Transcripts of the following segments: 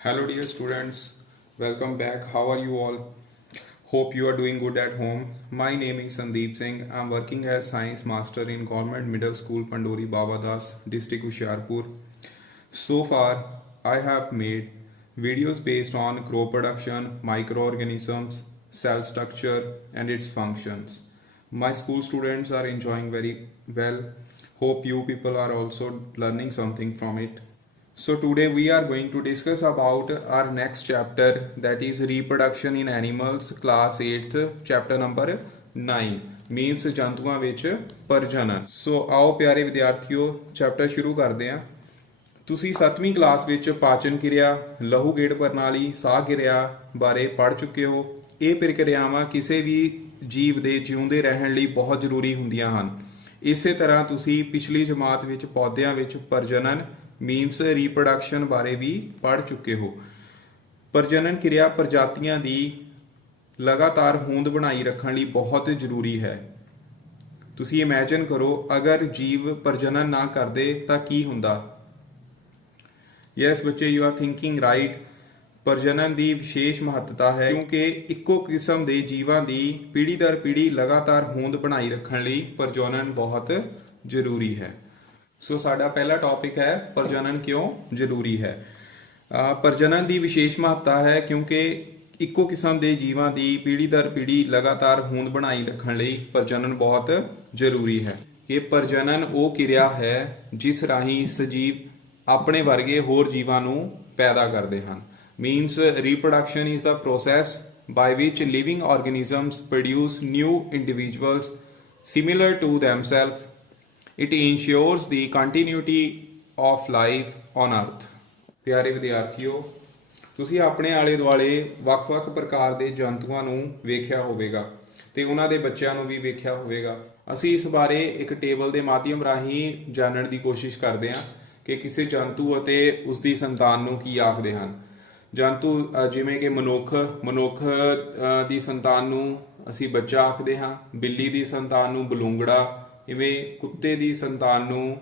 Hello, dear students. Welcome back. How are you all? Hope you are doing good at home. My name is Sandeep Singh. I'm working as Science Master in Government Middle School, Pandori Babadas, District Hoshiarpur. So far, I have made videos based on crop production, microorganisms, cell structure, and its functions. My school students are enjoying very well. Hope you people are also learning something from it. So today we are going to discuss about our next chapter, that is reproduction in animals, class 8th, chapter number 9 means ਜੰਤੂਆਂ ਵਿੱਚ ਪ੍ਰਜਨਨ। ਸੋ ਆਓ ਪਿਆਰੇ ਵਿਦਿਆਰਥੀਓ chapter ਸ਼ੁਰੂ ਕਰਦੇ ਹਾਂ। ਤੁਸੀਂ 7ਵੀਂ class ਵਿੱਚ ਪਾਚਨ ਕਿਰਿਆ, ਲਹੂ ਗੇੜ ਪ੍ਰਣਾਲੀ, ਸਾਹ ਕਿਰਿਆ ਬਾਰੇ ਪੜ੍ਹ ਚੁੱਕੇ ਹੋ। ਇਹ ਪ੍ਰਕਿਰਿਆਵਾਂ ਕਿਸੇ ਵੀ ਜੀਵ ਦੇ ਜਿਉਂਦੇ ਰਹਿਣ ਲਈ ਬਹੁਤ ਜ਼ਰੂਰੀ ਹੁੰਦੀਆਂ ਹਨ। ਇਸੇ ਤਰ੍ਹਾਂ ਤੁਸੀਂ ਪਿਛਲੀ ਜਮਾਤ ਵਿੱਚ ਪੌਦਿਆਂ ਵਿੱਚ ਪ੍ਰਜਨਨ ਮੀਨਸ ਰੀਪਰੋਡਕਸ਼ਨ ਬਾਰੇ ਵੀ ਪੜ੍ਹ ਚੁੱਕੇ ਹੋ। ਪ੍ਰਜਨਨ ਕਿਰਿਆ ਪ੍ਰਜਾਤੀਆਂ ਦੀ ਲਗਾਤਾਰ ਹੋਂਦ ਬਣਾਈ ਰੱਖਣ ਲਈ ਬਹੁਤ ਜ਼ਰੂਰੀ ਹੈ। ਤੁਸੀਂ ਇਮੇਜਿਨ ਕਰੋ ਅਗਰ ਜੀਵ ਪ੍ਰਜਨਨ ਨਾ ਕਰਦੇ ਤਾਂ ਕੀ ਹੁੰਦਾ। ਯੈਸ ਬੱਚੇ, ਯੂ ਆਰ ਥਿੰਕਿੰਗ ਰਾਈਟ। ਪ੍ਰਜਨਨ ਦੀ ਵਿਸ਼ੇਸ਼ ਮਹੱਤਤਾ ਹੈ ਕਿਉਂਕਿ ਇੱਕੋ ਕਿਸਮ ਦੇ ਜੀਵਾਂ ਦੀ ਪੀੜ੍ਹੀ ਦਰ ਪੀੜ੍ਹੀ ਲਗਾਤਾਰ ਹੋਂਦ ਬਣਾਈ ਰੱਖਣ ਲਈ ਪ੍ਰਜਨਨ ਬਹੁਤ ਜ਼ਰੂਰੀ ਹੈ। ਸੋ ਸਾਡਾ ਪਹਿਲਾ ਟੌਪਿਕ ਹੈ ਪ੍ਰਜਨਨ ਕਿਉਂ ਜ਼ਰੂਰੀ ਹੈ। ਪ੍ਰਜਨਨ ਦੀ ਵਿਸ਼ੇਸ਼ ਮਹੱਤਤਾ ਹੈ ਕਿਉਂਕਿ ਇੱਕੋ ਕਿਸਮ ਦੇ ਜੀਵਾਂ ਦੀ ਪੀੜ੍ਹੀ ਦਰ ਪੀੜ੍ਹੀ ਲਗਾਤਾਰ ਹੋਂਦ ਬਣਾਈ ਰੱਖਣ ਲਈ ਪ੍ਰਜਨਨ ਬਹੁਤ ਜ਼ਰੂਰੀ ਹੈ। ਇਹ ਪ੍ਰਜਨਨ ਉਹ ਕਿਰਿਆ ਹੈ ਜਿਸ ਰਾਹੀਂ ਸਜੀਵ ਆਪਣੇ ਵਰਗੇ ਹੋਰ ਜੀਵਾਂ ਨੂੰ ਪੈਦਾ ਕਰਦੇ ਹਨ। Means reproduction is the process by which living organisms produce new individuals similar to themselves. It ensures the continuity of life on earth. ਪਿਆਰੇ ਵਿਦਿਆਰਥੀਓ, ਤੁਸੀਂ ਆਪਣੇ ਆਲੇ ਦੁਆਲੇ ਵੱਖ-ਵੱਖ ਪ੍ਰਕਾਰ ਦੇ ਜੰਤੂਆਂ ਨੂੰ ਵੇਖਿਆ ਹੋਵੇਗਾ ਤੇ ਉਹਨਾਂ ਦੇ ਬੱਚਿਆਂ ਨੂੰ ਵੀ ਵੇਖਿਆ ਹੋਵੇਗਾ। ਅਸੀਂ ਇਸ ਬਾਰੇ ਇੱਕ ਟੇਬਲ ਦੇ ਮਾਧਿਅਮ ਰਾਹੀਂ ਜਾਣਨ ਦੀ ਕੋਸ਼ਿਸ਼ ਕਰਦੇ ਹਾਂ ਕਿ ਕਿਸੇ ਜੰਤੂ ਅਤੇ ਉਸ ਦੀ ਸੰਤਾਨ ਨੂੰ ਕੀ ਆਖਦੇ ਹਨ। ਜੰਤੂ ਜਿਵੇਂ ਕਿ ਮਨੁੱਖ ਦੀ ਸੰਤਾਨ ਨੂੰ ਅਸੀਂ ਬੱਚਾ ਆਖਦੇ ਹਾਂ, ਬਿੱਲੀ ਦੀ ਸੰਤਾਨ ਨੂੰ ਬਲੂੰਗੜਾ, ਇਵੇਂ ਕੁੱਤੇ ਦੀ ਸੰਤਾਨ ਨੂੰ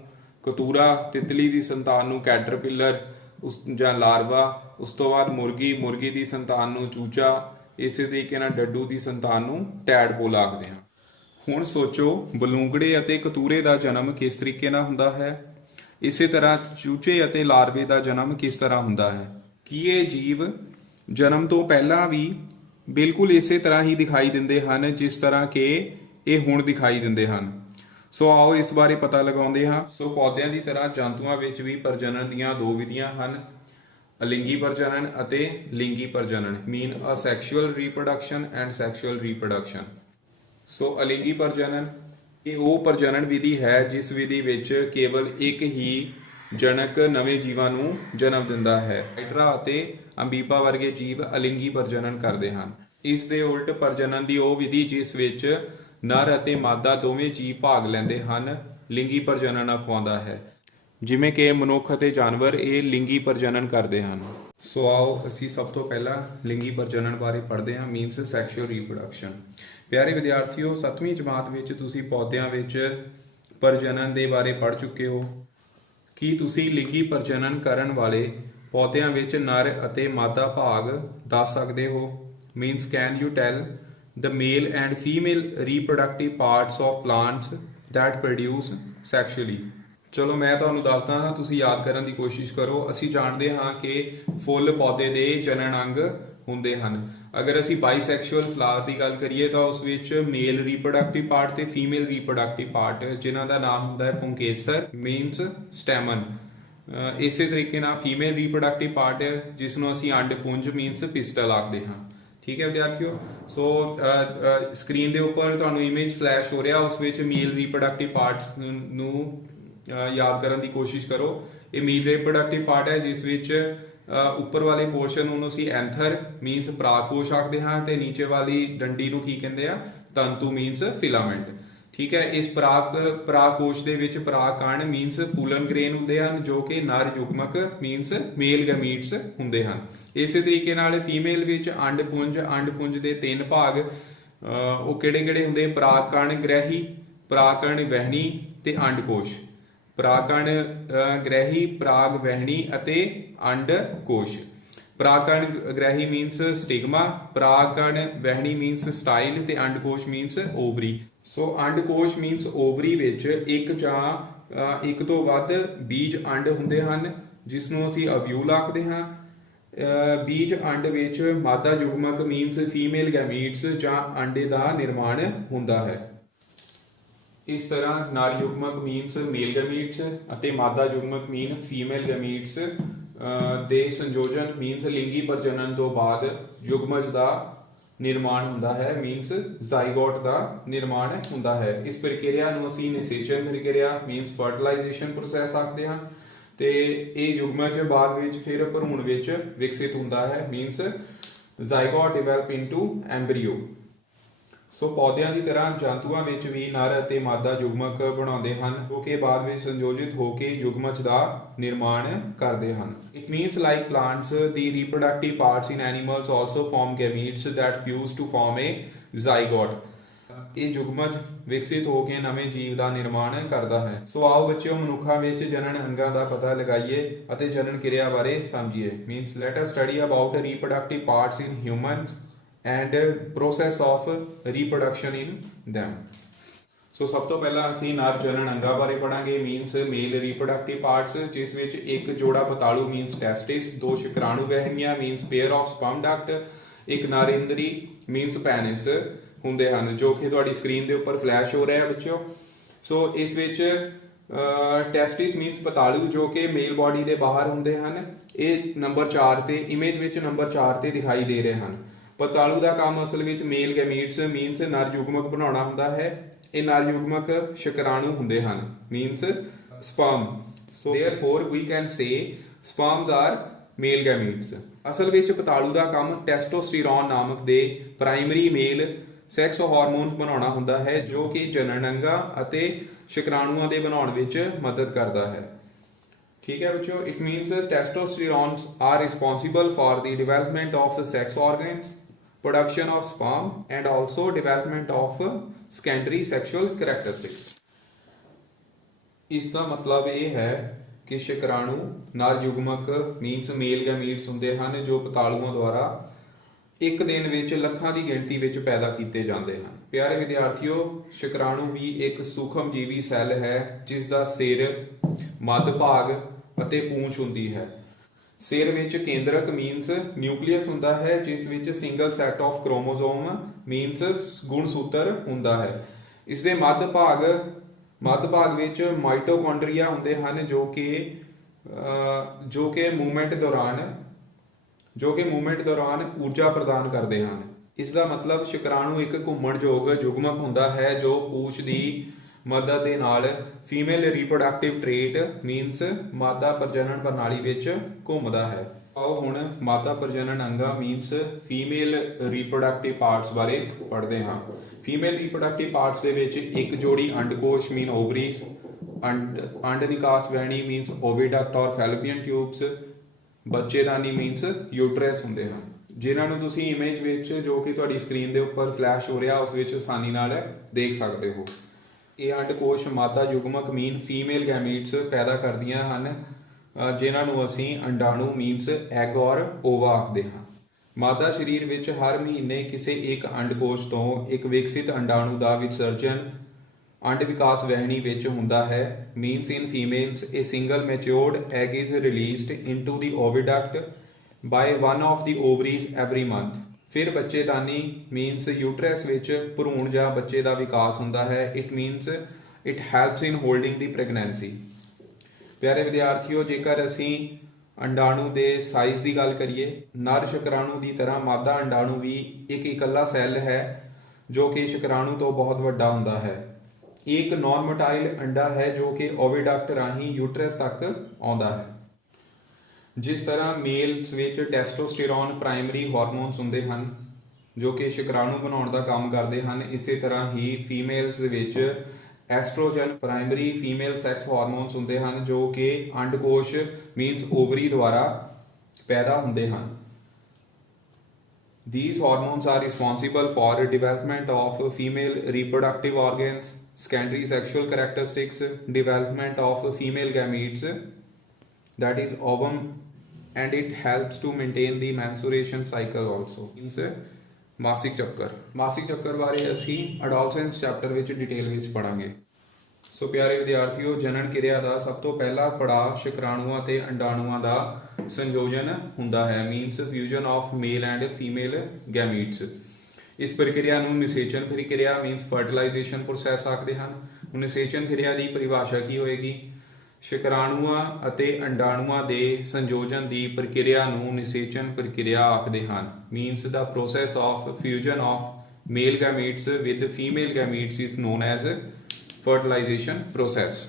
ਕਤੂਰਾ, ਤਿਤਲੀ ਦੀ ਸੰਤਾਨ ਨੂੰ ਕੈਟਰਪਿਲਰ ਜਾਂ ਲਾਰਵਾ, ਉਸ ਤੋਂ ਬਾਅਦ ਮੁਰਗੀ ਦੀ ਸੰਤਾਨ ਨੂੰ ਚੂਚਾ, ਇਸੇ ਤਰੀਕੇ ਨਾਲ ਡੱਡੂ ਦੀ ਸੰਤਾਨ ਨੂੰ ਟੈਡਪੋਲ ਆਖਦੇ ਹਾਂ। ਹੁਣ ਸੋਚੋ ਬਲੂੰਗੜੇ ਅਤੇ ਕਤੂਰੇ ਦਾ ਜਨਮ ਕਿਸ ਤਰੀਕੇ ਨਾਲ ਹੁੰਦਾ ਹੈ। ਇਸੇ ਤਰ੍ਹਾਂ ਚੂਚੇ ਅਤੇ ਲਾਰਵੇ ਦਾ ਜਨਮ ਕਿਸ ਤਰ੍ਹਾਂ ਹੁੰਦਾ ਹੈ। ਕੀ ਇਹ ਜੀਵ ਜਨਮ ਤੋਂ ਪਹਿਲਾਂ ਵੀ ਬਿਲਕੁਲ ਇਸੇ ਤਰ੍ਹਾਂ ਹੀ ਦਿਖਾਈ ਦਿੰਦੇ ਹਨ ਜਿਸ ਤਰ੍ਹਾਂ ਕਿ ਇਹ ਹੁਣ ਦਿਖਾਈ ਦਿੰਦੇ ਹਨ। ਸੋ ਆਓ ਇਸ ਬਾਰੇ ਪਤਾ ਲਗਾਉਂਦੇ ਹਾਂ। ਸੋ ਪੌਦਿਆਂ ਦੀ ਤਰ੍ਹਾਂ ਜੰਤੂਆਂ ਵਿੱਚ ਵੀ ਪ੍ਰਜਨਨ ਦੀਆਂ ਦੋ ਵਿਧੀਆਂ ਹਨ, ਅਲਿੰਗੀ ਪ੍ਰਜਨਨ ਅਤੇ ਲਿੰਗੀ ਪ੍ਰਜਨਨ ਮੀਨ asexual reproduction and sexual reproduction. ਸੋ ਅਲਿੰਗੀ ਪ੍ਰਜਨਨ ਇਹ ਉਹ ਪ੍ਰਜਨਨ ਵਿਧੀ ਹੈ ਜਿਸ ਵਿਧੀ ਵਿੱਚ ਕੇਵਲ ਇੱਕ ਹੀ ਜਨਕ ਨਵੇਂ ਜੀਵਾਂ ਨੂੰ ਜਨਮ ਦਿੰਦਾ ਹੈ। ਹਾਈਡਰਾ ਅਤੇ ਅੰਬੀਬਾ ਵਰਗੇ ਜੀਵ ਅਲਿੰਗੀ ਪ੍ਰਜਨਨ ਕਰਦੇ ਹਨ। ਇਸ ਦੇ ਉਲਟ ਪ੍ਰਜਨਨ ਦੀ ਉਹ ਵਿਧੀ ਜਿਸ ਵਿੱਚ ਨਰ ਅਤੇ ਮਾਦਾ ਦੋਵੇਂ ਜੀਵ ਭਾਗ ਲੈਂਦੇ ਹਨ ਲਿੰਗੀ ਪ੍ਰਜਨਨ ਅਖਵਾਉਂਦਾ ਹੈ। ਜਿਵੇਂ ਕਿ ਮਨੁੱਖ ਅਤੇ ਜਾਨਵਰ ਇਹ ਲਿੰਗੀ ਪ੍ਰਜਨਨ ਕਰਦੇ ਹਨ। ਸੋ ਆਓ ਅਸੀਂ ਸਭ ਤੋਂ ਪਹਿਲਾਂ ਲਿੰਗੀ ਪ੍ਰਜਨਨ ਬਾਰੇ ਪੜ੍ਹਦੇ ਹਾਂ ਮੀਨਸ ਸੈਕਸ਼ੂਅਲ ਰੀਪਰੋਡਕਸ਼ਨ। ਪਿਆਰੇ ਵਿਦਿਆਰਥੀਓ, 7ਵੀਂ ਜਮਾਤ ਵਿੱਚ ਤੁਸੀਂ ਪੌਦਿਆਂ ਵਿੱਚ ਪ੍ਰਜਨਨ ਦੇ ਬਾਰੇ ਪੜ੍ਹ ਚੁੱਕੇ ਹੋ। ਕੀ ਤੁਸੀਂ ਲਿੰਗੀ ਪ੍ਰਜਨਨ ਕਰਨ ਵਾਲੇ ਪੌਦਿਆਂ ਵਿੱਚ ਨਰ ਅਤੇ ਮਾਦਾ ਭਾਗ ਦੱਸ ਸਕਦੇ ਹੋ। Means can you tell the male and female reproductive parts of plants that produce sexually। ਚਲੋ ਮੈਂ ਤੁਹਾਨੂੰ ਦੱਸਦਾ ਹਾਂ, ਤੁਸੀਂ ਯਾਦ ਕਰਨ ਦੀ ਕੋਸ਼ਿਸ਼ ਕਰੋ। ਅਸੀਂ ਜਾਣਦੇ ਹਾਂ ਕਿ ਫੁੱਲ ਪੌਦੇ ਦੇ ਜਨਨ ਅੰਗ ਹੁੰਦੇ ਹਨ। ਅਗਰ ਅਸੀਂ ਬਾਈਸੈਕਸ਼ੂਅਲ ਫਲਾਵਰ ਦੀ ਗੱਲ ਕਰੀਏ ਤਾਂ ਉਸ ਵਿੱਚ ਮੇਲ ਰੀਪਰੋਡਕਟਿਵ ਪਾਰਟ ਤੇ ਫੀਮੇਲ ਰੀਪਰੋਡਕਟਿਵ ਪਾਰਟ ਜਿਨ੍ਹਾਂ ਦਾ ਨਾਮ ਹੁੰਦਾ ਹੈ ਪੁੰਕੇਸਰ ਮੀਨਸ ਸਟੈਮਨ। ਇਸੇ ਤਰੀਕੇ ਨਾਲ ਫੀਮੇਲ ਰੀਪਰੋਡਕਟਿਵ ਪਾਰਟ ਜਿਸ ਨੂੰ ਅਸੀਂ ਅੰਡ ਪੁੰਜ ਮੀਨਸ ਪਿਸਟਲ ਆਖਦੇ ਹਾਂ। ਠੀਕ ਹੈ ਵਿਦਿਆਰਥੀਓ। ਸੋ ਸਕਰੀਨ ਦੇ ਉੱਪਰ ਤੁਹਾਨੂੰ ਇਮੇਜ ਫਲੈਸ਼ ਹੋ ਰਿਹਾ, ਉਸ ਵਿੱਚ ਮੇਲ ਰੀਪਰੋਡਕਟਿਵ ਪਾਰਟਸ ਨੂੰ ਯਾਦ ਕਰਨ ਦੀ ਕੋਸ਼ਿਸ਼ ਕਰੋ। ਇਹ ਮੇਲ ਰੀਪਰੋਡਕਟਿਵ ਪਾਰਟ ਹੈ ਜਿਸ ਵਿੱਚ ਉੱਪਰ ਵਾਲੇ ਪੋਰਸ਼ਨ ਨੂੰ ਅਸੀਂ ਐਂਥਰ ਮੀਨਸ ਪਰਾਗਕੋਸ਼ ਆਖਦੇ ਹਾਂ ਤੇ ਨੀਚੇ ਵਾਲੀ ਡੰਡੀ ਨੂੰ ਕੀ ਕਹਿੰਦੇ ਆ, ਤੰਤੂ ਮੀਨਸ ਫਿਲਾਮੈਂਟ। ਠੀਕ ਹੈ। ਇਸ ਪਰਾਗਕੋਸ਼ ਦੇ ਵਿੱਚ ਪਰਾਗਕਣ ਮੀਨਸ ਪੂਲਨ ਗ੍ਰੇਨ ਹੁੰਦੇ ਹਨ ਜੋ ਕਿ ਨਰ ਯੁਗਮਕ ਮੀਨਸ ਮੇਲ ਗੈਮੀਟਸ ਹੁੰਦੇ ਹਨ। ਇਸੇ ਤਰੀਕੇ ਨਾਲ ਫੀਮੇਲ ਵਿੱਚ ਅੰਡ ਪੁੰਜ ਦੇ ਤਿੰਨ ਭਾਗ ਉਹ ਕਿਹੜੇ ਹੁੰਦੇ, ਪਰਾਗਕਣ ਗ੍ਰਹਿ, ਪਰਾਗਕਣ ਵਹਿਣੀ ਤੇ ਅੰਡਕੋਸ਼। ਪਰਾਗਕਣ ਗ੍ਰਹਿ, ਪਰਾਗ ਵਹਿਣੀ ਅਤੇ ਅੰਡਕੋਸ਼। ਪਰਾਗਕਣ ਗ੍ਰਹਿ ਮੀਨਸ ਸਟਿਗਮਾ, ਪਰਾਗਕਣ ਵਹਿਣੀ ਮੀਨਸ ਸਟਾਈਲ ਤੇ ਅੰਡਕੋਸ਼ ਮੀਨਸ ਓਵਰੀ। ਸੋ ਅੰਡਕੋਸ਼ ਮੀਨਸ ਓਵਰੀ ਵਿੱਚ ਇੱਕ ਜਾਂ ਇੱਕ ਤੋਂ ਵੱਧ ਬੀਜ ਅੰਡ ਹੁੰਦੇ ਹਨ ਜਿਸ ਨੂੰ ਅਸੀਂ ਓਵਿਊਲ ਆਖਦੇ ਹਾਂ। ਬੀਜ ਅੰਡ ਵਿੱਚ ਮਾਦਾ ਯੁਗਮਕ ਮੀਨਸ ਫੀਮੇਲ ਗੈਮੀਟਸ ਜਾਂ ਅੰਡੇ ਦਾ ਨਿਰਮਾਣ ਹੁੰਦਾ ਹੈ। ਇਸ ਤਰ੍ਹਾਂ ਨਰ ਯੁਗਮਕ ਮੀਨਸ ਮੇਲ ਗੈਮੀਟਸ ਅਤੇ ਮਾਦਾ ਯੁਗਮਕ ਮੀਨ ਫੀਮੇਲ ਗੈਮੀਟਸ ਦੇ ਸੰਯੋਜਨ ਮੀਨਸ ਲਿੰਗੀ ਪ੍ਰਜਨਨ ਤੋਂ ਬਾਅਦ ਯੁਗਮਜ ਦਾ ਨਿਰਮਾਣ ਹੁੰਦਾ ਹੈ ਮੀਨਸ ਜ਼ਾਈਗੋਟ ਦਾ ਨਿਰਮਾਣ ਹੁੰਦਾ ਹੈ। ਇਸ ਪ੍ਰਕਿਰਿਆ ਨੂੰ ਅਸੀਂ ਨਿਸ਼ੇਚਨ ਪ੍ਰਕਿਰਿਆ ਮੀਨਸ ਫਰਟੀਲਾਈਜੇਸ਼ਨ ਪ੍ਰੋਸੈਸ ਆਖਦੇ ਹਾਂ ਤੇ ਇਹ ਯੁਗਮਜ ਬਾਅਦ ਵਿੱਚ ਫਿਰ ਭਰੂਣ ਵਿੱਚ ਵਿਕਸਿਤ ਹੁੰਦਾ ਹੈ ਮੀਨਸ ਜ਼ਾਈਗੋਟ ਡਿਵੈਲਪ ਇਨਟੂ ਐਮਬਰੀਓ। ਸੋ ਪੌਦਿਆਂ ਦੀ ਤਰ੍ਹਾਂ ਜੰਤੂਆਂ ਵਿੱਚ ਵੀ ਨਰ ਅਤੇ ਮਾਦਾ ਯੁਗਮਕ ਬਣਾਉਂਦੇ ਹਨ ਜੋ ਕਿ ਬਾਅਦ ਵਿੱਚ ਸੰਯੋਜਿਤ ਹੋ ਕੇ ਯੁਗਮਜ ਦਾ ਨਿਰਮਾਣ ਕਰਦੇ ਹਨ। ਇਟ ਮੀਨਸ ਲਾਈਕ ਪਲਾਂਟਸ ਦੀ reproductive parts in animals also form gametes that fuse to form a zygote. ਇਹ ਯੁਗਮਜ ਵਿਕਸਿਤ ਹੋ ਕੇ ਨਵੇਂ ਜੀਵ ਦਾ ਨਿਰਮਾਣ ਕਰਦਾ ਹੈ। ਸੋ ਆਓ ਬੱਚਿਓ ਮਨੁੱਖਾਂ ਵਿੱਚ ਜਨਨ ਅੰਗਾਂ ਦਾ ਪਤਾ ਲਗਾਈਏ ਅਤੇ ਜਨਨ ਕਿਰਿਆ ਬਾਰੇ ਸਮਝੀਏ। Means let us study about reproductive parts in humans and process of reproduction in them। So ਸਭ ਤੋਂ ਪਹਿਲਾਂ ਅਸੀਂ ਨਰ ਜਨਨ ਅੰਗਾਂ ਬਾਰੇ ਪੜਾਂਗੇ ਮੀਨਸ ਮੇਲ ਰੀਪਰੋਡਕਟਿਵ ਪਾਰਟਸ, ਜਿਸ ਵਿੱਚ ਇੱਕ ਜੋੜਾ ਪਤਾਲੂ ਮੀਨਸ ਟੈਸਟਿਸ, ਦੋ ਸ਼ੁਕਰਾਣੂ ਵਹਿਣੀਆਂ means pair of sperm duct, ਇੱਕ ਨਰ ਇੰਦਰੀ ਮੀਨਸ ਪੈਨਿਸ ਹੁੰਦੇ ਹਨ ਜੋ ਕਿ ਤੁਹਾਡੀ ਸਕਰੀਨ ਦੇ ਉੱਪਰ ਫਲੈਸ਼ ਹੋ ਰਿਹਾ ਬੱਚਿਓ। ਸੋ ਇਸ ਵਿੱਚ ਟੈਸਟਿਸ ਮੀਨਸ ਪਤਾਲੂ ਜੋ ਕਿ ਮੇਲ ਬਾਡੀ ਦੇ ਬਾਹਰ ਹੁੰਦੇ ਹਨ। ਇਹ ਨੰਬਰ 4 ਤੇ ਇਮੇਜ ਵਿੱਚ ਨੰਬਰ 4 ਤੇ ਦਿਖਾਈ ਦੇ ਰਹੇ ਹਨ। ਪਤਾਲੂ ਦਾ ਕੰਮ ਅਸਲ ਵਿੱਚ ਮੇਲ ਗੈਮੀਟਸ ਮੀਨਸ ਨਰ ਯੁਗਮਕ ਬਣਾਉਣਾ ਹੁੰਦਾ ਹੈ। ਇਹ ਨਰ ਯੁਗਮਕ ਸ਼ੁਕਰਾਣੂ ਹੁੰਦੇ ਹਨ means sperm. So therefore we can say sperms are male gametes. ਅਸਲ ਵਿੱਚ ਪਤਾਲੂ ਦਾ ਕੰਮ ਟੈਸਟੋਸਟੇਰੋਨ ਨਾਮਕ ਦੇ ਪ੍ਰਾਇਮਰੀ ਮੇਲ ਸੈਕਸ ਹਾਰਮੋਨ ਬਣਾਉਣਾ ਹੁੰਦਾ ਹੈ ਜੋ ਕਿ ਜਨਨ ਅੰਗਾਂ ਅਤੇ ਸ਼ੁਕਰਾਣੂਆਂ ਦੇ ਬਣਾਉਣ ਵਿੱਚ ਮਦਦ ਕਰਦਾ ਹੈ। ठीक है बच्चों, it means testosterones are responsible for the development of sex organs, production of sperm and also development of secondary sexual characteristics. इसका मतलब ये है कि शुक्राणु नर युग्मक मीनस मेल गैमीट्स हुंदे हन जो पतालुओं द्वारा एक दिन विच ਲੱਖਾਂ ਦੀ ਗਿਣਤੀ ਵਿੱਚ ਪੈਦਾ ਕੀਤੇ ਜਾਂਦੇ ਹਨ। ਪਿਆਰੇ ਵਿਦਿਆਰਥੀਓ, ਸ਼ੁਕਰਾਣੂ ਵੀ ਇੱਕ ਸੂਖਮ ਜੀਵੀ ਸੈੱਲ ਹੈ ਜਿਸ ਦਾ ਸਿਰ, ਮੱਧ ਭਾਗ ਅਤੇ ਪੂੰਛ ਹੁੰਦੀ ਹੈ। ਸਿਰ ਵਿੱਚ ਕੇਂਦਰਕ ਮੀਨਸ ਨਿਊਕਲੀਅਸ ਹੁੰਦਾ ਹੈ ਜਿਸ ਵਿੱਚ single set of chromosome means ਗੁਣਸੂਤਰ ਹੁੰਦਾ ਹੈ। ਇਸ ਦੇ ਮੱਧ ਭਾਗ ਵਿੱਚ ਮਾਈਟੋਕੌਂਡਰੀਆ ਹੁੰਦੇ ਹਨ ਜੋ ਕਿ ਮੂਵਮੈਂਟ ਦੌਰਾਨ ਊਰਜਾ ਪ੍ਰਦਾਨ ਕਰਦੇ ਹਨ। ਇਸ ਦਾ ਮਤਲਬ ਸ਼ੁਕਰਾਣੂ ਇੱਕ ਘੁੰਮਣਯੋਗ ਯੁਗਮਕ ਹੁੰਦਾ ਹੈ ਜੋ ਪੂਛ ਦੀ ਮਦਦ ਦੇ ਨਾਲ ਫੀਮੇਲ ਰੀਪਰੋਡਕਟਿਵ ਟ੍ਰੇਟ ਮੀਨਸ ਮਾਦਾ ਪ੍ਰਜਨਨ ਪ੍ਰਣਾਲੀ ਵਿੱਚ ਘੁੰਮਦਾ ਹੈ। ਆਓ ਹੁਣ ਮਾਦਾ ਪ੍ਰਜਨਨ ਅੰਗਾਂ ਮੀਨਸ ਫੀਮੇਲ ਰੀਪਰੋਡਕਟਿਵ ਪਾਰਟਸ ਬਾਰੇ ਪੜ੍ਹਦੇ ਹਾਂ। ਫੀਮੇਲ ਰੀਪਰੋਡਕਟਿਵ ਪਾਰਟਸ ਦੇ ਵਿੱਚ ਇੱਕ ਜੋੜੀ ਅੰਡਕੋਸ਼ ਮੀਨ ਓਵਰੀਜ਼, ਅੰਡ ਨਿਕਾਸ ਵਹਿਣੀ ਮੀਨਸ ਓਵਿਡਕਟ ਔਰ ਫੈਲੋਪੀਅਨ ਟਿਊਬਸ, ਬੱਚੇਦਾਨੀ ਮੀਨਸ ਯੂਟਰਸ ਹੁੰਦੇ ਹਨ ਜਿਨ੍ਹਾਂ ਨੂੰ ਤੁਸੀਂ ਇਮੇਜ ਵਿੱਚ ਜੋ ਕਿ ਤੁਹਾਡੀ ਸਕਰੀਨ ਦੇ ਉੱਪਰ ਫਲੈਸ਼ ਹੋ ਰਿਹਾ ਉਸ ਵਿੱਚ ਆਸਾਨੀ ਨਾਲ ਦੇਖ ਸਕਦੇ ਹੋ। ਇਹ ਅੰਡਕੋਸ਼ ਮਾਦਾ ਯੁਗਮਕ ਮੀਨ ਫੀਮੇਲ ਗੈਮੀਟਸ ਪੈਦਾ ਕਰਦੀਆਂ ਹਨ ਜਿਨ੍ਹਾਂ ਨੂੰ ਅਸੀਂ ਅੰਡਾਣੂ ਮੀਨਸ ਐਗ ਔਰ ਓਵਾ ਆਖਦੇ ਹਾਂ। ਮਾਦਾ ਸਰੀਰ ਵਿੱਚ ਹਰ ਮਹੀਨੇ ਕਿਸੇ ਇੱਕ ਅੰਡਕੋਸ਼ ਤੋਂ ਇੱਕ ਵਿਕਸਿਤ ਅੰਡਾਣੂ ਦਾ ਵਿਸਰਜਨ ਅੰਡ ਵਿਕਾਸ ਵਹਿਣੀ ਵਿੱਚ ਹੁੰਦਾ ਹੈ। Means in females a single matured egg is released into the oviduct by one of the ovaries every month। ਫਿਰ ਬੱਚੇਦਾਨੀ ਮੀਨਸ ਯੂਟਰਸ ਵਿੱਚ ਭਰੂਣ ਜਾਂ ਬੱਚੇ ਦਾ ਵਿਕਾਸ ਹੁੰਦਾ ਹੈ। It means it helps in holding the pregnancy. ਪਿਆਰੇ ਵਿਦਿਆਰਥੀਓ, ਜੇਕਰ ਅਸੀਂ ਅੰਡਾਣੂ ਦੇ ਸਾਈਜ਼ ਦੀ ਗੱਲ ਕਰੀਏ, ਨਰ ਸ਼ੁਕਰਾਣੂ ਦੀ ਤਰ੍ਹਾਂ ਮਾਦਾ ਅੰਡਾਣੂ ਵੀ ਇੱਕ ਇਕੱਲਾ ਸੈੱਲ ਹੈ ਜੋ ਕਿ ਸ਼ੁਕਰਾਣੂ ਤੋਂ ਬਹੁਤ ਵੱਡਾ ਹੁੰਦਾ ਹੈ। ਇੱਕ ਨਾਨ ਮੋਟਾਈਲ ਅੰਡਾ ਹੈ ਜੋ ਕਿ ਓਵਿਡਕਟ ਰਾਹੀਂ ਯੂਟਰਸ ਤੱਕ ਆਉਂਦਾ ਹੈ। ਜਿਸ ਤਰ੍ਹਾਂ ਮੇਲਸ ਵਿੱਚ ਟੈਸਟੋਸਟੇਰੋਨ ਪ੍ਰਾਇਮਰੀ ਹਾਰਮੋਨਸ ਹੁੰਦੇ ਹਨ ਜੋ ਕਿ ਸ਼ੁਕਰਾਣੂ ਬਣਾਉਣ ਦਾ ਕੰਮ ਕਰਦੇ ਹਨ, ਇਸੇ ਤਰ੍ਹਾਂ ਹੀ ਫੀਮੇਲਸ ਵਿੱਚ estrogen primary female sex hormones ਹੁੰਦੇ ਹਨ ਜੋ ਕਿ ਅੰਡਕੋਸ਼ ਮੀਨਸ ਓਵਰੀ ਦੁਆਰਾ ਪੈਦਾ ਹੁੰਦੇ ਹਨ। These hormones are responsible for development of female reproductive organs, secondary sexual characteristics, development of female gametes, that is ovum and it helps to maintain the menstruation cycle also means ਮਾਸਿਕ ਚੱਕਰ ਬਾਰੇ ਅਸੀਂ ਅਡੋਲਸੈਂਸ chapter ਵਿੱਚ detail ਵਿੱਚ ਪੜਾਂਗੇ। ਸੋ ਪਿਆਰੇ ਵਿਦਿਆਰਥੀਓ, ਜਨਨ ਕਿਰਿਆ ਦਾ ਸਭ ਤੋਂ ਪਹਿਲਾ ਪੜਾਅ ਸ਼ੁਕਰਾਣੂਆਂ ਤੇ ਅੰਡਾਣੂਆਂ ਦਾ ਸੰਯੋਜਨ ਹੁੰਦਾ ਹੈ means fusion of male and female gametes. ਇਸ ਪ੍ਰਕਿਰਿਆ ਨੂੰ ਨਿਸ਼ੇਚਨ ਪ੍ਰਕਿਰਿਆ ਮੀਨਸ ਫਰਟੀਲਾਈਜੇਸ਼ਨ ਪ੍ਰੋਸੈਸ ਆਖਦੇ ਹਨ। ਨਿਸ਼ੇਚਨ ਕਿਰਿਆ ਦੀ ਪਰਿਭਾਸ਼ਾ ਕੀ ਹੋਏਗੀ? ਸ਼ੁਕਰਾਣੂਆਂ ਅਤੇ ਅੰਡਾਣੂਆਂ ਦੇ ਸੰਯੋਜਨ ਦੀ ਪ੍ਰਕਿਰਿਆ ਨੂੰ ਨਿਸ਼ੇਚਨ ਪ੍ਰਕਿਰਿਆ ਆਖਦੇ ਹਨ means the process of fusion of male gametes with female gametes is known as fertilization process.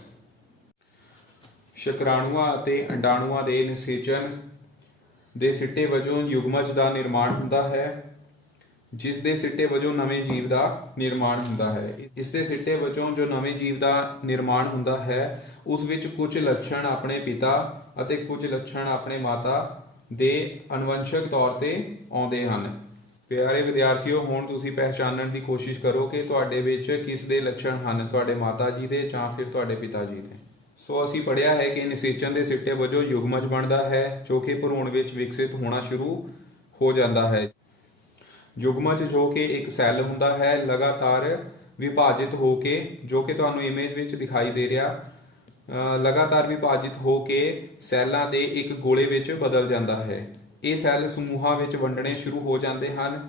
ਸ਼ੁਕਰਾਣੂਆਂ ਅਤੇ ਅੰਡਾਣੂਆਂ ਦੇ ਨਿਸ਼ੇਚਨ ਦੇ ਸਿੱਟੇ ਵਜੋਂ ਯੁਗਮਜ ਦਾ ਨਿਰਮਾਣ ਹੁੰਦਾ ਹੈ ਜਿਸ ਦੇ ਸਿੱਟੇ ਵਜੋਂ ਨਵੇਂ ਜੀਵ ਦਾ ਨਿਰਮਾਣ ਹੁੰਦਾ ਹੈ। ਇਸ ਦੇ ਸਿੱਟੇ ਵਜੋਂ ਜੋ ਨਵੇਂ ਜੀਵ ਦਾ ਨਿਰਮਾਣ ਹੁੰਦਾ ਹੈ ਉਸ ਵਿੱਚ ਕੁਝ ਲੱਛਣ ਆਪਣੇ ਪਿਤਾ ਅਤੇ ਕੁਝ ਲੱਛਣ ਆਪਣੇ ਮਾਤਾ ਦੇ ਅਨੁਵੰਸ਼ਕ ਤੌਰ ਤੇ ਆਉਂਦੇ ਹਨ। ਪਿਆਰੇ ਵਿਦਿਆਰਥੀਓ, ਹੁਣ ਤੁਸੀਂ ਪਹਿਚਾਨਣ ਦੀ ਕੋਸ਼ਿਸ਼ ਕਰੋ ਕਿ ਤੁਹਾਡੇ ਵਿੱਚ ਕਿਸ ਦੇ ਲੱਛਣ ਹਨ, ਤੁਹਾਡੇ ਮਾਤਾ ਜੀ ਦੇ ਜਾਂ ਫਿਰ ਤੁਹਾਡੇ ਪਿਤਾ ਜੀ ਦੇ। ਸੋ ਅਸੀਂ ਪੜ੍ਹਿਆ ਹੈ ਕਿ ਨਿਸ਼ੇਚਨ ਦੇ ਸਿੱਟੇ ਵਜੋਂ ਯੁਗਮਜ ਬਣਦਾ ਹੈ ਜੋ ਕਿ ਭਰੂਣ ਵਿੱਚ ਵਿਕਸਿਤ ਹੋਣਾ ਸ਼ੁਰੂ ਹੋ ਜਾਂਦਾ ਹੈ। ਯੁਗਮਜ ਜੋ ਕਿ ਇੱਕ ਸੈੱਲ ਹੁੰਦਾ ਹੈ ਲਗਾਤਾਰ ਵਿਭਾਜਿਤ ਹੋ ਕੇ, ਜੋ ਕਿ ਤੁਹਾਨੂੰ ਇਮੇਜ ਵਿੱਚ ਦਿਖਾਈ ਦੇ ਰਿਹਾ, ਲਗਾਤਾਰ ਵਿਭਾਜਿਤ ਹੋ ਕੇ ਸੈੱਲਾਂ ਦੇ ਇੱਕ ਗੋਲੇ ਵਿੱਚ ਬਦਲ ਜਾਂਦਾ ਹੈ। ਇਹ ਸੈੱਲ ਸਮੂਹਾਂ ਵਿੱਚ ਵੰਡਣੇ ਸ਼ੁਰੂ ਹੋ ਜਾਂਦੇ ਹਨ।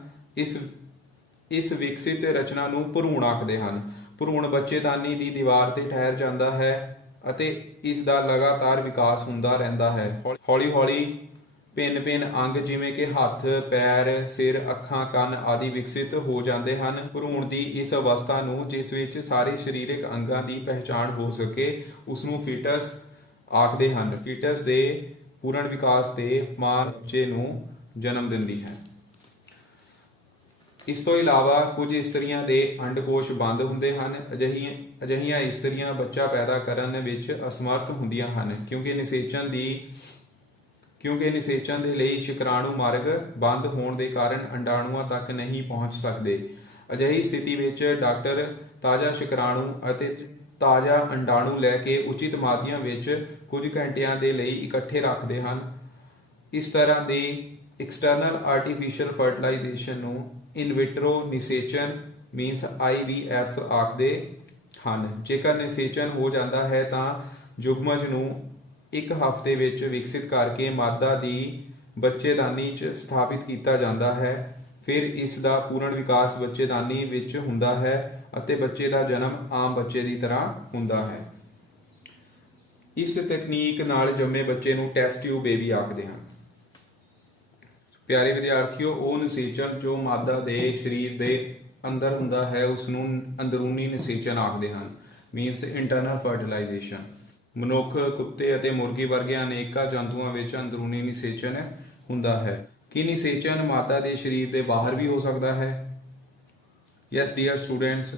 ਇਸ ਵਿਕਸਿਤ ਰਚਨਾ ਨੂੰ ਭਰੂਣ ਆਖਦੇ ਹਨ। ਭਰੂਣ ਬੱਚੇਦਾਨੀ ਦੀ ਦੀਵਾਰ ਤੇ ਠਹਿਰ ਜਾਂਦਾ ਹੈ ਅਤੇ ਇਸ ਦਾ ਲਗਾਤਾਰ ਵਿਕਾਸ ਹੁੰਦਾ ਰਹਿੰਦਾ ਹੈ। ਹੌਲੀ ਹੌਲੀ ਭਿੰਨ ਅੰਗ ਜਿਵੇਂ ਕਿ ਹੱਥ, ਪੈਰ, ਸਿਰ, ਅੱਖਾਂ, ਕੰਨ ਆਦਿ ਵਿਕਸਿਤ ਹੋ ਜਾਂਦੇ ਹਨ। ਭਰੂਣ ਦੀ ਇਸ ਅਵਸਥਾ ਨੂੰ ਜਿਸ ਵਿੱਚ ਸਾਰੇ ਸਰੀਰਕ ਅੰਗਾਂ ਦੀ ਪਹਿਚਾਣ ਹੋ ਸਕੇ ਉਸ ਨੂੰ ਫੀਟਸ ਆਖਦੇ ਹਨ। ਫੀਟਸ ਦੇ ਪੂਰਨ ਵਿਕਾਸ ਤੇ ਮਾਂ ਬੱਚੇ ਨੂੰ ਜਨਮ ਦਿੰਦੀ ਹੈ। ਇਸ ਤੋਂ ਇਲਾਵਾ ਕੁਝ ਇਸਤਰੀਆਂ ਦੇ ਅੰਡਕੋਸ਼ ਬੰਦ ਹੁੰਦੇ ਹਨ। ਅਜਿਹੀਆਂ ਇਸਤਰੀਆਂ ਬੱਚਾ ਪੈਦਾ ਕਰਨ ਵਿੱਚ ਅਸਮਰਥ ਹੁੰਦੀਆਂ ਹਨ ਕਿਉਂਕਿ ਨਿਸ਼ੇਚਨ ਦੇ ਲਈ ਸ਼ੁਕਰਾਣੂ ਮਾਰਗ ਬੰਦ ਹੋਣ ਦੇ ਕਾਰਨ ਅੰਡਾਣੂਆਂ ਤੱਕ ਨਹੀਂ ਪਹੁੰਚ ਸਕਦੇ। ਅਜਿਹੀ ਸਥਿਤੀ ਵਿੱਚ ਡਾਕਟਰ ਤਾਜ਼ਾ ਸ਼ੁਕਰਾਣੂ ਅਤੇ ਤਾਜ਼ਾ ਅੰਡਾਣੂ ਲੈ ਕੇ ਉਚਿਤ ਮਾਧਿਅਮ ਵਿੱਚ ਕੁਝ ਘੰਟਿਆਂ ਦੇ ਲਈ ਇਕੱਠੇ ਰੱਖਦੇ ਹਨ। ਇਸ ਤਰ੍ਹਾਂ ਦੀ ਐਕਸਟਰਨਲ ਆਰਟੀਫੀਸ਼ੀਅਲ ਫਰਟੀਲਾਈਜੇਸ਼ਨ ਨੂੰ ਇਨ ਵਿਟਰੋ ਨਿਸ਼ੇਚਨ ਮੀਨਸ IVF ਆਖਦੇ ਹਨ। ਜੇਕਰ ਨਿਸ਼ੇਚਨ ਹੋ ਜਾਂਦਾ ਹੈ ਤਾਂ ਯੁਗਮਜ ਨੂੰ ਇੱਕ ਹਫ਼ਤੇ ਵਿੱਚ ਵਿਕਸਿਤ ਕਰਕੇ ਮਾਦਾ ਦੀ ਬੱਚੇਦਾਨੀ 'ਚ ਸਥਾਪਿਤ ਕੀਤਾ ਜਾਂਦਾ ਹੈ। ਫਿਰ ਇਸ ਦਾ ਪੂਰਨ ਵਿਕਾਸ ਬੱਚੇਦਾਨੀ ਵਿੱਚ ਹੁੰਦਾ ਹੈ ਅਤੇ ਬੱਚੇ ਦਾ ਜਨਮ ਆਮ ਬੱਚੇ ਦੀ ਤਰ੍ਹਾਂ ਹੁੰਦਾ ਹੈ। ਇਸ ਤਕਨੀਕ ਨਾਲ ਜੰਮੇ ਬੱਚੇ ਨੂੰ ਟੈਸਟ ਟਿਊਬ ਬੇਬੀ ਆਖਦੇ ਹਨ। ਪਿਆਰੇ ਵਿਦਿਆਰਥੀਓ, ਉਹ ਨਿਸ਼ੇਚਨ ਜੋ ਮਾਦਾ ਦੇ ਸਰੀਰ ਦੇ ਅੰਦਰ ਹੁੰਦਾ ਹੈ ਉਸ ਨੂੰ ਅੰਦਰੂਨੀ ਨਿਸ਼ੇਚਨ ਆਖਦੇ ਹਨ ਮੀਨਸ ਇੰਟਰਨਲ ਫਰਟੀਲਾਈਜੇਸ਼ਨ। ਮਨੁੱਖ, ਕੁੱਤੇ ਅਤੇ ਮੁਰਗੀ ਵਰਗੇ ਅਨੇਕਾਂ ਜੰਤੂਆਂ ਵਿੱਚ ਅੰਦਰੂਨੀ ਨਿਸ਼ੇਚਨ ਹੁੰਦਾ ਹੈ। ਕੀ ਨਿਸ਼ੇਚਨ ਮਾਦਾ ਦੇ ਸਰੀਰ ਦੇ ਬਾਹਰ ਵੀ ਹੋ ਸਕਦਾ ਹੈ? ਯੈਸ ਡੀਅਰ ਸਟੂਡੈਂਟਸ,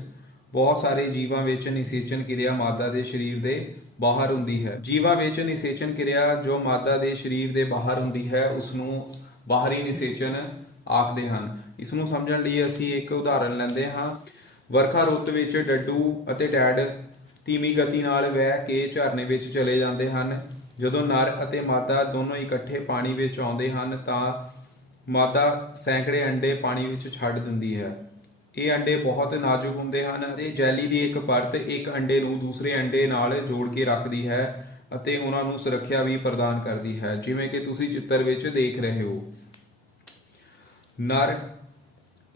ਬਹੁਤ ਸਾਰੇ ਜੀਵਾਂ ਵਿੱਚ ਨਿਸ਼ੇਚਨ ਕਿਰਿਆ ਮਾਦਾ ਦੇ ਸਰੀਰ ਦੇ ਬਾਹਰ ਹੁੰਦੀ ਹੈ। ਜੀਵਾਂ ਵਿੱਚ ਨਿਸ਼ੇਚਨ ਕਿਰਿਆ ਜੋ ਮਾਦਾ ਦੇ ਸਰੀਰ ਦੇ ਬਾਹਰ ਹੁੰਦੀ ਹੈ ਉਸ ਨੂੰ ਬਾਹਰੀ ਨਿਸ਼ੇਚਨ ਆਖਦੇ ਹਨ। ਇਸ ਨੂੰ ਸਮਝਣ ਲਈ ਅਸੀਂ ਇੱਕ ਉਦਾਹਰਨ ਲੈਂਦੇ ਹਾਂ। ਵਰਖਾ ਰੁੱਤ ਵਿੱਚ ਡੱਡੂ ਅਤੇ ਟੈਡ ਧੀਮੀ ਗਤੀ ਨਾਲ ਵਹਿ ਕੇ ਝਰਨੇ ਵਿੱਚ ਚਲੇ ਜਾਂਦੇ ਹਨ। ਜਦੋਂ ਨਰ ਅਤੇ ਮਾਦਾ ਦੋਨੋਂ ਇਕੱਠੇ ਪਾਣੀ ਵਿੱਚ ਆਉਂਦੇ ਹਨ ਤਾਂ ਮਾਦਾ ਸੈਂਕੜੇ ਅੰਡੇ ਪਾਣੀ ਵਿੱਚ ਛੱਡ ਦਿੰਦੀ ਹੈ। ਇਹ ਅੰਡੇ ਬਹੁਤ ਨਾਜ਼ੁਕ ਹੁੰਦੇ ਹਨ ਅਤੇ ਜੈਲੀ ਦੀ ਇੱਕ ਪਰਤ ਇੱਕ ਅੰਡੇ ਨੂੰ ਦੂਸਰੇ ਅੰਡੇ ਨਾਲ ਜੋੜ ਕੇ ਰੱਖਦੀ ਹੈ ਅਤੇ ਉਹਨਾਂ ਨੂੰ ਸੁਰੱਖਿਆ ਵੀ ਪ੍ਰਦਾਨ ਕਰਦੀ ਹੈ, ਜਿਵੇਂ ਕਿ ਤੁਸੀਂ ਚਿੱਤਰ ਵਿੱਚ ਦੇਖ ਰਹੇ ਹੋ। ਨਰ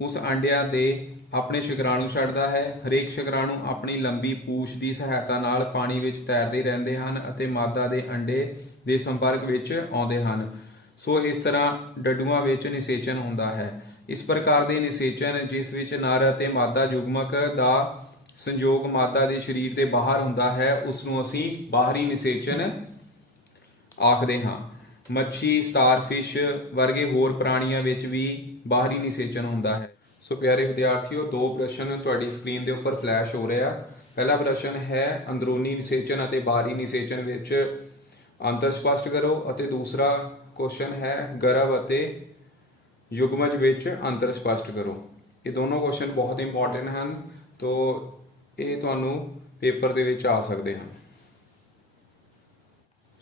ਉਸ ਅੰਡਿਆਂ ਦੇ ਆਪਣੇ ਸ਼ੁਕਰਾਣੂ ਛੱਡਦਾ ਹੈ। ਹਰੇਕ ਸ਼ੁਕਰਾਣੂ ਆਪਣੀ ਲੰਬੀ ਪੂਛ ਦੀ ਸਹਾਇਤਾ ਨਾਲ ਪਾਣੀ ਵਿੱਚ ਤੈਰਦੇ ਰਹਿੰਦੇ ਹਨ ਅਤੇ ਮਾਦਾ ਦੇ ਅੰਡੇ ਦੇ ਸੰਪਰਕ ਵਿੱਚ ਆਉਂਦੇ ਹਨ। ਸੋ ਇਸ ਤਰ੍ਹਾਂ ਡੱਡੂਆਂ ਵਿੱਚ ਨਿਸ਼ੇਚਨ ਹੁੰਦਾ ਹੈ। ਇਸ ਪ੍ਰਕਾਰ ਦੇ ਨਿਸ਼ੇਚਨ ਜਿਸ ਵਿੱਚ ਨਰ ਅਤੇ ਮਾਦਾ ਯੁਗਮਕ ਦਾ ਸੰਯੋਗ ਮਾਦਾ ਦੇ ਸਰੀਰ ਦੇ ਬਾਹਰ ਹੁੰਦਾ ਹੈ ਉਸ ਨੂੰ ਅਸੀਂ ਬਾਹਰੀ ਨਿਸ਼ੇਚਨ ਆਖਦੇ ਹਾਂ। ਮੱਛੀ, ਸਟਾਰਫਿਸ਼ ਵਰਗੇ ਹੋਰ ਪ੍ਰਾਣੀਆਂ ਵਿੱਚ ਵੀ ਬਾਹਰੀ ਨਿਸ਼ੇਚਨ ਹੁੰਦਾ ਹੈ। ਸੋ ਪਿਆਰੇ ਵਿਦਿਆਰਥੀਓ, ਦੋ ਪ੍ਰਸ਼ਨ ਤੁਹਾਡੀ ਸਕਰੀਨ ਦੇ ਉੱਪਰ ਫਲੈਸ਼ ਹੋ ਰਿਹਾ। ਪਹਿਲਾ ਪ੍ਰਸ਼ਨ ਹੈ ਅੰਦਰੂਨੀ ਨਿਸ਼ੇਚਨ ਅਤੇ ਬਾਹਰੀ ਨਿਸ਼ੇਚਨ ਵਿੱਚ ਅੰਤਰ ਸਪਸ਼ਟ ਕਰੋ ਅਤੇ ਦੂਸਰਾ ਕੁਐਸਚਨ ਹੈ ਗਰਭ ਅਤੇ ਯੁਗਮਜ ਵਿੱਚ ਅੰਤਰ ਸਪਸ਼ਟ ਕਰੋ। ਇਹ ਦੋਨੋਂ ਕੁਐਸਚਨ ਬਹੁਤ ਇੰਪੋਰਟੈਂਟ ਹਨ, ਤੋਂ ਇਹ ਤੁਹਾਨੂੰ ਪੇਪਰ ਦੇ ਵਿੱਚ ਆ ਸਕਦੇ ਹਨ।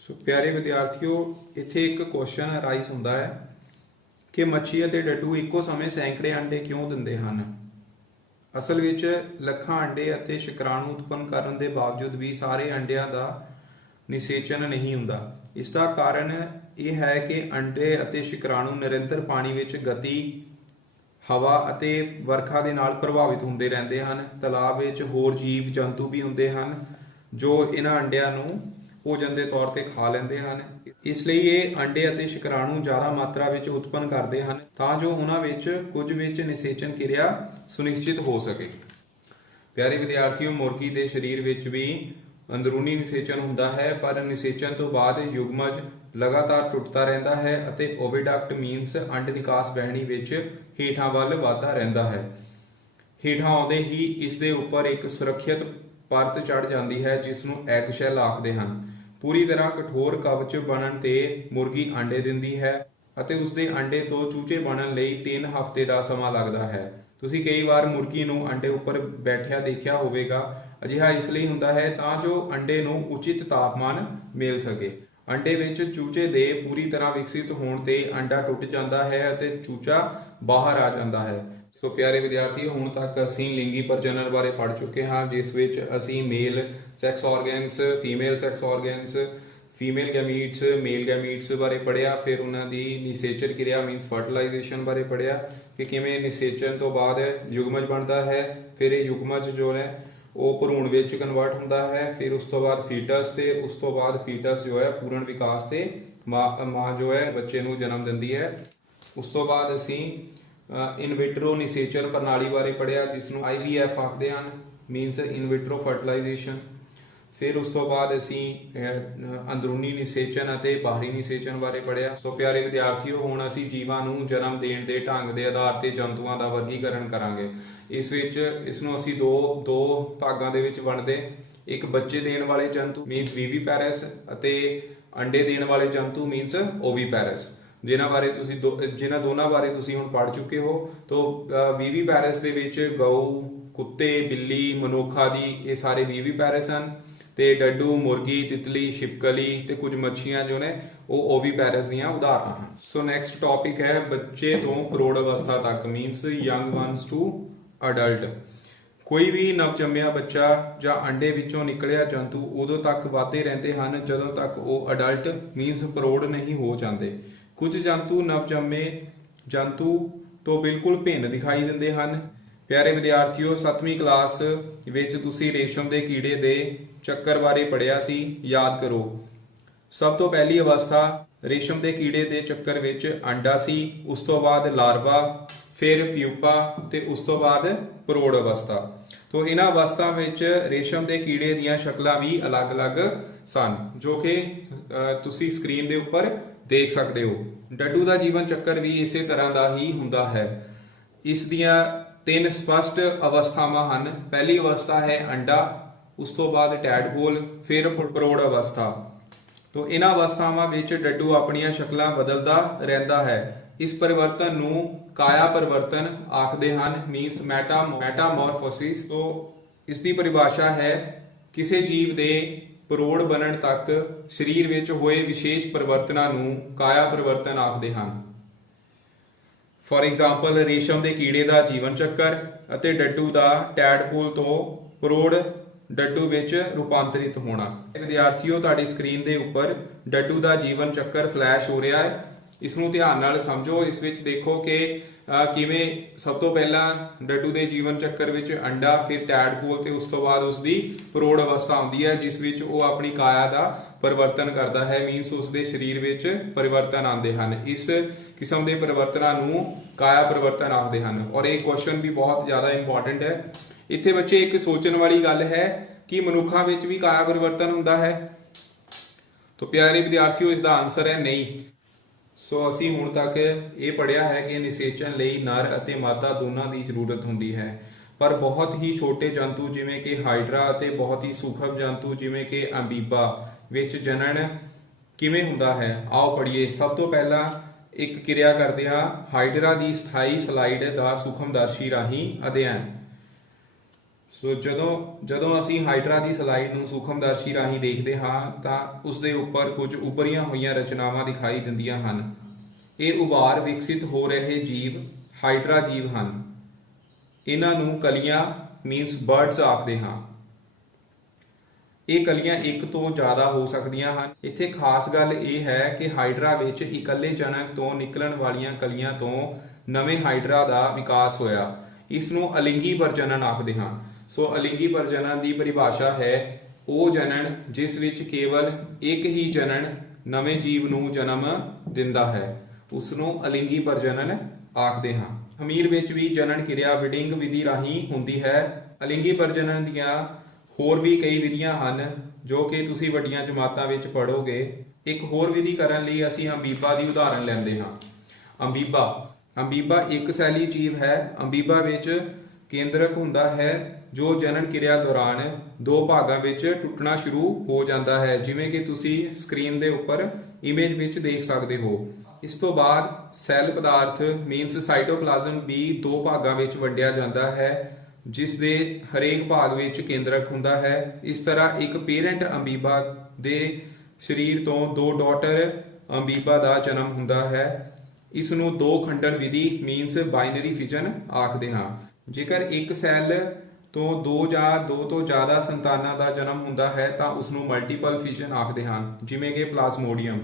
ਸੋ ਪਿਆਰੇ ਵਿਦਿਆਰਥੀਓ, ਇੱਥੇ ਇੱਕ ਕੁਐਸਚਨ ਅਰਾਈਜ਼ ਹੁੰਦਾ ਹੈ ਕਿ ਮੱਛੀ ਅਤੇ ਡੱਡੂ ਇੱਕੋ ਸਮੇਂ ਸੈਂਕੜੇ ਅੰਡੇ ਕਿਉਂ ਦਿੰਦੇ ਹਨ। ਅਸਲ ਵਿੱਚ ਲੱਖਾਂ ਅੰਡੇ ਅਤੇ ਸ਼ੁਕਰਾਣੂ ਉਤਪੰਨ ਕਰਨ ਦੇ ਬਾਵਜੂਦ ਵੀ ਸਾਰੇ ਅੰਡਿਆਂ ਦਾ ਨਿਸ਼ੇਚਨ ਨਹੀਂ ਹੁੰਦਾ। ਇਸ ਦਾ ਕਾਰਨ ਇਹ ਹੈ ਕਿ ਅੰਡੇ ਅਤੇ ਸ਼ੁਕਰਾਣੂ ਨਿਰੰਤਰ ਪਾਣੀ ਵਿੱਚ ਗਤੀ, ਹਵਾ ਅਤੇ ਵਰਖਾ ਦੇ ਨਾਲ ਪ੍ਰਭਾਵਿਤ ਹੁੰਦੇ ਰਹਿੰਦੇ ਹਨ। ਤਲਾਬ ਵਿੱਚ ਹੋਰ ਜੀਵ ਜੰਤੂ ਵੀ ਹੁੰਦੇ ਹਨ ਜੋ ਇਹਨਾਂ ਅੰਡਿਆਂ ਨੂੰ ਭੋਜਨ ਦੇ ਤੌਰ ਤੇ ਖਾ ਲੈਂਦੇ ਹਨ। ਇਸ ਲਈ ਇਹ ਅੰਡੇ ਅਤੇ ਸ਼ੁਕਰਾਣੂ ਜ਼ਿਆਦਾ ਮਾਤਰਾ ਵਿੱਚ ਉਤਪੰਨ ਕਰਦੇ ਹਨ ਤਾਂ ਜੋ ਉਹਨਾਂ ਵਿੱਚ ਕੁਝ ਵਿੱਚ ਨਿਸ਼ੇਚਨ ਕਿਰਿਆ ਸੁਨਿਸ਼ਚਿਤ ਹੋ ਸਕੇ। ਪਿਆਰੇ ਵਿਦਿਆਰਥੀਓ, ਮੁਰਗੀ ਦੇ ਸਰੀਰ ਵਿੱਚ ਵੀ ਅੰਦਰੂਨੀ ਨਿਸ਼ੇਚਨ ਹੁੰਦਾ ਹੈ, ਪਰ ਨਿਸ਼ੇਚਨ ਤੋਂ ਬਾਅਦ ਯੁਗਮਜ ਲਗਾਤਾਰ ਟੁੱਟਦਾ ਰਹਿੰਦਾ ਹੈ ਅਤੇ ਓਵਿਡਕਟ ਮੀਨਸ ਅੰਡ ਨਿਕਾਸ ਬਹਿਣੀ ਵਿੱਚ ਹੇਠਾਂ ਵੱਲ ਵਧਦਾ ਰਹਿੰਦਾ ਹੈ। ਹੇਠਾਂ ਆਉਂਦੇ ਹੀ ਇਸ ਦੇ ਉੱਪਰ ਇੱਕ ਸੁਰੱਖਿਅਤ ਪਰਤ ਚੜ ਜਾਂਦੀ ਹੈ ਜਿਸ ਨੂੰ ਐਗ ਸ਼ੈਲ ਆਖਦੇ ਹਨ। ਪੂਰੀ ਤਰ੍ਹਾਂ ਕਠੋਰ ਕਵਚ ਬਣਨ ਤੇ ਮੁਰਗੀ ਅੰਡੇ ਦਿੰਦੀ ਹੈ ਅਤੇ ਉਸਦੇ ਅੰਡੇ ਤੋਂ ਚੂਚੇ ਬਣਨ ਲਈ 3 ਹਫ਼ਤੇ ਦਾ ਸਮਾਂ ਲੱਗਦਾ ਹੈ। ਤੁਸੀਂ ਕਈ ਵਾਰ ਮੁਰਗੀ ਨੂੰ ਅੰਡੇ ਉੱਪਰ ਬੈਠਿਆ ਦੇਖਿਆ ਹੋਵੇਗਾ। ਅਜਿਹਾ ਇਸ ਲਈ ਹੁੰਦਾ ਹੈ ਤਾਂ ਜੋ ਅੰਡੇ ਨੂੰ ਉਚਿਤ ਤਾਪਮਾਨ ਮਿਲ ਸਕੇ। ਅੰਡੇ ਵਿੱਚ ਚੂਚੇ ਦੇ ਪੂਰੀ ਤਰ੍ਹਾਂ ਵਿਕਸਿਤ ਹੋਣ ਤੇ ਅੰਡਾ ਟੁੱਟ ਜਾਂਦਾ ਹੈ ਅਤੇ ਚੂਚਾ ਬਾਹਰ ਆ ਜਾਂਦਾ ਹੈ। ਸੋ ਪਿਆਰੇ ਵਿਦਿਆਰਥੀਓ, ਹੁਣ ਤੱਕ ਅਸੀਂ ਲਿੰਗੀ ਪ੍ਰਜਨਨ ਬਾਰੇ ਪੜ੍ਹ ਚੁੱਕੇ ਹਾਂ, ਜਿਸ ਵਿੱਚ ਅਸੀਂ male sex organs, female sex organs, female gametes, male gametes ਬਾਰੇ ਪੜ੍ਹਿਆ। ਫਿਰ ਉਹਨਾਂ ਦੀ ਨਿਸ਼ੇਚਨ ਕਿਰਿਆ ਮੀਨਸ ਫਰਟੀਲਾਈਜੇਸ਼ਨ ਬਾਰੇ ਪੜ੍ਹਿਆ ਕਿ ਕਿਵੇਂ ਨਿਸ਼ੇਚਨ ਤੋਂ ਬਾਅਦ ਯੁਗਮਜ ਬਣਦਾ ਹੈ। ਫਿਰ ਇਹ ਯੁਗਮਜ ਜੋ ਹੈ ਉਹ ਭਰੂਣ ਵਿੱਚ ਕਨਵਰਟ ਹੁੰਦਾ ਹੈ। ਫਿਰ ਉਸ ਤੋਂ ਬਾਅਦ ਫੀਟਸ, ਤੇ ਉਸ ਤੋਂ ਬਾਅਦ ਫੀਟਸ ਜੋ ਹੈ ਪੂਰਨ ਵਿਕਾਸ ਤੇ ਮਾਂ ਜੋ ਹੈ ਬੱਚੇ ਨੂੰ ਜਨਮ ਦਿੰਦੀ ਹੈ। ਉਸ ਤੋਂ ਬਾਅਦ ਅਸੀਂ ਇਨ ਵਿਟਰੋ ਨਿਸ਼ੇਚਨ ਪ੍ਰਣਾਲੀ ਬਾਰੇ ਪੜ੍ਹਿਆ ਜਿਸ ਨੂੰ IVF ਆਖਦੇ ਹਨ, ਮੀਨਸ ਇਨ ਵਿਟਰੋ ਫਰਟੀਲਾਈਜੇਸ਼ਨ। ਫਿਰ ਉਸ ਤੋਂ ਬਾਅਦ ਅਸੀਂ ਅੰਦਰੂਨੀ ਨਿਸ਼ੇਚਨ ਅਤੇ ਬਾਹਰੀ ਨਿਸ਼ੇਚਨ ਬਾਰੇ ਪੜ੍ਹਿਆ। ਸੋ ਪਿਆਰੇ ਵਿਦਿਆਰਥੀਓ, ਹੁਣ ਅਸੀਂ ਜੀਵਾਂ ਨੂੰ ਜਨਮ ਦੇਣ ਦੇ ਢੰਗ ਦੇ ਆਧਾਰ ਤੇ ਜੰਤੂਆਂ ਦਾ ਵਰਗੀਕਰਨ ਕਰਾਂਗੇ। ਇਸ ਨੂੰ ਅਸੀਂ ਦੋ ਭਾਗਾਂ ਦੇ ਵਿੱਚ ਵੰਡਦੇ। ਇੱਕ ਬੱਚੇ ਦੇਣ ਵਾਲੇ ਜੰਤੂ ਮੀਨਸ ਵੀਵੀਪੈਰਸ ਅਤੇ ਅੰਡੇ ਦੇਣ ਵਾਲੇ ਜੰਤੂ ਮੀਨਸ ਓਵੀਪੈਰਸ, ਜਿਨ੍ਹਾਂ ਦੋਨਾਂ ਬਾਰੇ ਤੁਸੀਂ ਹੁਣ ਪੜ੍ਹ ਚੁੱਕੇ ਹੋ। ਤੋਂ ਵੀਵੀਪੈਰਸ ਦੇ ਵਿੱਚ ਗਊ, ਕੁੱਤੇ, ਬਿੱਲੀ, ਮਨੁੱਖ ਆਦਿ ਇਹ ਸਾਰੇ ਵੀਵੀਪੈਰਸ ਹਨ ਤੇ ਡੱਡੂ, ਮੁਰਗੀ, ਤਿਤਲੀ, ਛਿਪਕਲੀ ਤੇ ਕੁਝ ਮੱਛੀਆਂ ਜੋ ਨੇ ਉਹ ਓਵੀਪੈਰਸ ਦੀਆਂ ਉਦਾਹਰਨਾਂ ਹਨ। ਸੋ ਨੈਕਸਟ ਟੌਪਿਕ ਹੈ ਬੱਚੇ ਤੋਂ ਪ੍ਰੌੜ ਅਵਸਥਾ ਤੱਕ means young ones to adult. ਕੋਈ ਵੀ ਨਵਜੰਮਿਆ ਬੱਚਾ ਜਾਂ ਅੰਡੇ ਵਿੱਚੋਂ ਨਿਕਲਿਆ ਜੰਤੂ ਉਦੋਂ ਤੱਕ ਵਧਦੇ ਰਹਿੰਦੇ ਹਨ ਜਦੋਂ ਤੱਕ ਉਹ ਅਡਲਟ ਮੀਨਸ ਪ੍ਰੌੜ ਨਹੀਂ ਹੋ ਜਾਂਦੇ। ਕੁਝ ਜੰਤੂ ਨਵਜੰਮੇ ਜੰਤੂ ਤੋਂ ਬਿਲਕੁਲ ਭਿੰਨ ਦਿਖਾਈ ਦਿੰਦੇ ਹਨ। ਪਿਆਰੇ ਵਿਦਿਆਰਥੀਓ, 7ਵੀਂ ਕਲਾਸ ਵਿੱਚ ਤੁਸੀਂ ਰੇਸ਼ਮ ਦੇ ਕੀੜੇ ਦੇ ਚੱਕਰ ਬਾਰੇ ਪੜ੍ਹਿਆ ਸੀ, ਯਾਦ ਕਰੋ। ਸਭ ਤੋਂ ਪਹਿਲੀ ਅਵਸਥਾ ਰੇਸ਼ਮ ਦੇ ਕੀੜੇ ਦੇ ਚੱਕਰ ਵਿੱਚ ਅੰਡਾ ਸੀ, ਉਸ ਤੋਂ ਬਾਅਦ ਲਾਰਵਾ, ਫਿਰ ਪਿਊਪਾ ਤੇ ਉਸ ਤੋਂ ਬਾਅਦ ਪ੍ਰੌੜ ਅਵਸਥਾ। ਤੋਂ ਇਹਨਾਂ ਅਵਸਥਾ ਵਿੱਚ ਰੇਸ਼ਮ ਦੇ ਕੀੜੇ ਦੀਆਂ ਸ਼ਕਲਾਂ ਵੀ ਅਲੱਗ-ਅਲੱਗ ਸਨ ਜੋ ਕਿ ਤੁਸੀਂ ਸਕਰੀਨ ਦੇ ਉੱਪਰ ਦੇਖ ਸਕਦੇ ਹੋ। ਡੱਡੂ ਦਾ ਜੀਵਨ ਚੱਕਰ ਵੀ ਇਸੇ ਤਰ੍ਹਾਂ ਦਾ ਹੀ ਹੁੰਦਾ ਹੈ। ਇਸ ਦੀਆਂ 3 ਸਪਸ਼ਟ ਅਵਸਥਾਵਾਂ ਹਨ। ਪਹਿਲੀ ਅਵਸਥਾ ਹੈ ਅੰਡਾ, ਉਸ ਤੋਂ ਬਾਅਦ ਟੈਡਪੋਲ, ਫਿਰ ਪ੍ਰੌੜ ਅਵਸਥਾ। ਤੋਂ ਇਹਨਾਂ ਅਵਸਥਾਵਾਂ ਵਿੱਚ ਡੱਡੂ ਆਪਣੀਆਂ ਸ਼ਕਲਾਂ ਬਦਲਦਾ ਰਹਿੰਦਾ ਹੈ। ਇਸ ਪਰਿਵਰਤਨ ਨੂੰ ਕਾਇਆ ਪਰਿਵਰਤਨ ਆਖਦੇ ਹਨ ਮੀਨਸ ਮੈਟਾਮੋਰਫੋਸਿਸ। ਤੋਂ ਇਸ ਦੀ ਪਰਿਭਾਸ਼ਾ ਹੈ ਕਿਸੇ ਜੀਵ ਦੇ ਪ੍ਰੌੜ ਬਣਨ ਤੱਕ ਸਰੀਰ ਵਿੱਚ ਹੋਏ ਵਿਸ਼ੇਸ਼ ਪਰਿਵਰਤਨਾਂ ਨੂੰ ਕਾਇਆ ਪਰਿਵਰਤਨ ਆਖਦੇ ਹਨ। ਫॉर ਐਗਜ਼ਾਮਪਲ ਰੇਸ਼ਮ ਦੇ ਕੀੜੇ ਦਾ ਜੀਵਨ ਚੱਕਰ ਅਤੇ ਡੱਡੂ ਦਾ ਟੈਡਪੋਲ ਤੋਂ ਪ੍ਰੌੜ ਡੱਡੂ ਵਿੱਚ ਰੂਪਾਂਤਰਿਤ ਹੋਣਾ। ਵਿਦਿਆਰਥੀਓ, ਤੁਹਾਡੀ ਸਕਰੀਨ ਦੇ ਉੱਪਰ ਡੱਡੂ ਦਾ ਜੀਵਨ ਚੱਕਰ ਫਲੈਸ਼ ਹੋ ਰਿਹਾ ਹੈ। ਇਸ ਨੂੰ ਧਿਆਨ ਨਾਲ ਸਮਝੋ। ਇਸ ਵਿੱਚ ਦੇਖੋ ਕਿ ਕਿਵੇਂ ਸਭ ਤੋਂ ਪਹਿਲਾਂ ਡੱਡੂ ਦੇ ਜੀਵਨ ਚੱਕਰ ਵਿੱਚ ਅੰਡਾ, ਫਿਰ ਟੈਡਪੋਲ ਤੇ ਉਸ ਤੋਂ ਬਾਅਦ ਉਸ ਦੀ ਪ੍ਰੌੜ ਅਵਸਥਾ ਆਉਂਦੀ ਹੈ ਜਿਸ ਵਿੱਚ ਉਹ ਆਪਣੀ ਕਾਇਆ ਦਾ ਪਰਿਵਰਤਨ ਕਰਦਾ ਹੈ ਮੀਨਸ ਉਸ ਦੇ ਸਰੀਰ ਵਿੱਚ ਪਰਿਵਰਤਨ ਆਉਂਦੇ ਹਨ। ਇਸ ਕਿਸਮ ਦੇ ਪਰਿਵਰਤਨਾਂ ਨੂੰ ਕਾਇਆ ਪਰਿਵਰਤਨ ਆਖਦੇ ਹਨ। ਔਰ ਇਹ ਕੁਐਸਚਨ ਵੀ ਬਹੁਤ ਜ਼ਿਆਦਾ ਇੰਪੋਰਟੈਂਟ ਹੈ। ਇੱਥੇ ਬੱਚੇ ਇੱਕ ਸੋਚਣ ਵਾਲੀ ਗੱਲ ਹੈ ਕਿ ਮਨੁੱਖਾਂ ਵਿੱਚ ਵੀ ਕਾਇਆ ਪਰਿਵਰਤਨ ਹੁੰਦਾ ਹੈ। ਤਾਂ ਪਿਆਰੇ ਵਿਦਿਆਰਥੀਓ, ਇਸ ਦਾ ਆਨਸਰ ਹੈ ਨਹੀਂ। ਸੋ ਅਸੀਂ ਹੁਣ ਤੱਕ ਇਹ ਪੜ੍ਹਿਆ ਹੈ ਕਿ ਨਿਸ਼ੇਚਨ ਲਈ ਨਰ ਅਤੇ ਮਾਦਾ ਦੋਨਾਂ ਦੀ ਜ਼ਰੂਰਤ ਹੁੰਦੀ ਹੈ, ਪਰ ਬਹੁਤ ਹੀ ਛੋਟੇ ਜੰਤੂ ਜਿਵੇਂ ਕਿ ਹਾਈਡਰਾ ਅਤੇ ਬਹੁਤ ਹੀ ਸੂਖਮ ਜੰਤੂ ਜਿਵੇਂ ਕਿ ਅਮੀਬਾ ਵਿੱਚ ਜਨਨ ਕਿਵੇਂ ਹੁੰਦਾ ਹੈ, ਆਓ ਪੜ੍ਹੀਏ। ਸਭ ਤੋਂ ਪਹਿਲਾਂ ਇੱਕ ਕਿਰਿਆ ਕਰਦੇ ਹਾਂ ਹਾਈਡਰਾ ਦੀ ਸਥਾਈ ਸਲਾਈਡ ਦਾ ਸੂਖਮਦਰਸ਼ੀ ਰਾਹੀਂ ਅਧਿਐਨ। ਸੋ ਜਦੋਂ ਅਸੀਂ ਹਾਈਡਰਾ ਦੀ ਸਲਾਈਡ ਨੂੰ ਸੂਖਮਦਰਸ਼ੀ ਰਾਹੀਂ ਦੇਖਦੇ ਹਾਂ ਤਾਂ ਉਸ ਦੇ ਉੱਪਰ ਕੁਝ ਉੱਭਰੀਆਂ ਹੋਈਆਂ ਰਚਨਾਵਾਂ ਦਿਖਾਈ ਦਿੰਦੀਆਂ ਹਨ। ਇਹ ਉਭਾਰ ਵਿਕਸਿਤ ਹੋ ਰਹੇ ਜੀਵ ਹਾਈਡਰਾ ਜੀਵ ਹਨ। ਇਹਨਾਂ ਨੂੰ ਕਲੀਆਂ ਮੀਨਸ ਬਰਡਸ ਆਖਦੇ ਹਾਂ। ਇਹ ਕਲੀਆਂ ਇੱਕ ਤੋਂ ਜ਼ਿਆਦਾ ਹੋ ਸਕਦੀਆਂ ਹਨ। ਇੱਥੇ ਖਾਸ ਗੱਲ ਇਹ ਹੈ ਕਿ ਹਾਈਡਰਾ ਵਿੱਚ ਇਕੱਲੇ ਜਨਕ ਤੋਂ ਨਿਕਲਣ ਵਾਲੀਆਂ ਕਲੀਆਂ ਤੋਂ ਨਵੇਂ ਹਾਈਡਰਾ ਦਾ ਵਿਕਾਸ ਹੋਇਆ। ਇਸ ਨੂੰ ਅਲਿੰਗੀ ਪ੍ਰਜਨਨ ਆਖਦੇ ਹਾਂ। ਸੋ ਅਲਿੰਗੀ ਪ੍ਰਜਨਨ ਦੀ ਪਰਿਭਾਸ਼ਾ ਹੈ ਉਹ ਜਨਨ ਜਿਸ ਵਿੱਚ ਕੇਵਲ ਇੱਕ ਹੀ ਜਨਨ ਨਵੇਂ ਜੀਵ ਨੂੰ ਜਨਮ ਦਿੰਦਾ ਹੈ, ਉਸ ਨੂੰ ਅਲਿੰਗੀ ਪ੍ਰਜਨਨ ਆਖਦੇ ਹਾਂ। ਹਮੀਰ ਵਿੱਚ ਵੀ ਜਨਨ ਕਿਰਿਆ ਵਿਡਿੰਗ ਵਿਧੀ ਰਾਹੀਂ ਹੁੰਦੀ ਹੈ। ਅਲਿੰਗੀ ਪ੍ਰਜਨਨ ਦੀਆਂ ਹੋਰ ਵੀ ਕਈ ਵਿਧੀਆਂ ਹਨ ਜੋ ਕਿ ਤੁਸੀਂ ਵੱਡੀਆਂ ਜਮਾਤਾਂ ਵਿੱਚ ਪੜ੍ਹੋਗੇ। ਇੱਕ ਹੋਰ ਵਿਧੀ ਕਰਨ ਲਈ ਅਸੀਂ ਅੰਬੀਬਾ ਦੀ ਉਦਾਹਰਣ ਲੈਂਦੇ ਹਾਂ। ਅੰਬੀਬਾ ਇੱਕ ਸੈਲੀ ਜੀਵ ਹੈ। ਅੰਬੀਬਾ ਵਿੱਚ ਕੇਂਦਰਕ ਹੁੰਦਾ ਹੈ ਜੋ ਜਨਨ ਕਿਰਿਆ ਦੌਰਾਨ ਦੋ ਭਾਗਾਂ ਵਿੱਚ ਟੁੱਟਣਾ ਸ਼ੁਰੂ ਹੋ ਜਾਂਦਾ ਹੈ, ਜਿਵੇਂ ਕਿ ਤੁਸੀਂ ਸਕਰੀਨ ਦੇ ਉੱਪਰ ਇਮੇਜ ਵਿੱਚ ਦੇਖ ਸਕਦੇ ਹੋ। ਇਸ ਤੋਂ ਬਾਅਦ ਸੈੱਲ ਪਦਾਰਥ ਮੀਨਸ ਸਾਈਟੋਪਲਾਜ਼ਮ ਵੀ ਦੋ ਭਾਗਾਂ ਵਿੱਚ ਵੰਡਿਆ ਜਾਂਦਾ ਹੈ, ਜਿਸ ਦੇ ਹਰੇਕ ਭਾਗ ਵਿੱਚ ਕੇਂਦਰਕ ਹੁੰਦਾ ਹੈ। ਇਸ ਤਰ੍ਹਾਂ ਇੱਕ ਪੇਰੈਂਟ ਅੰਬੀਬਾ ਦੇ ਸਰੀਰ ਤੋਂ ਦੋ ਡਾਟਰ ਅੰਬੀਬਾ ਦਾ ਜਨਮ ਹੁੰਦਾ ਹੈ। ਇਸ ਨੂੰ ਦੋ ਖੰਡਨ ਵਿਧੀ ਮੀਨਸ ਬਾਈਨਰੀ ਫਿਜ਼ਨ ਆਖਦੇ ਹਾਂ। ਜੇਕਰ ਇੱਕ ਸੈੱਲ ਤੋਂ ਦੋ ਜਾਂ ਦੋ ਤੋਂ ਜ਼ਿਆਦਾ ਸੰਤਾਨਾਂ ਦਾ ਜਨਮ ਹੁੰਦਾ ਹੈ ਤਾਂ ਉਸ ਨੂੰ ਮਲਟੀਪਲ ਫਿਜ਼ਨ ਆਖਦੇ ਹਨ, ਜਿਵੇਂ ਕਿ ਪਲਾਜ਼ਮੋਡੀਅਮ।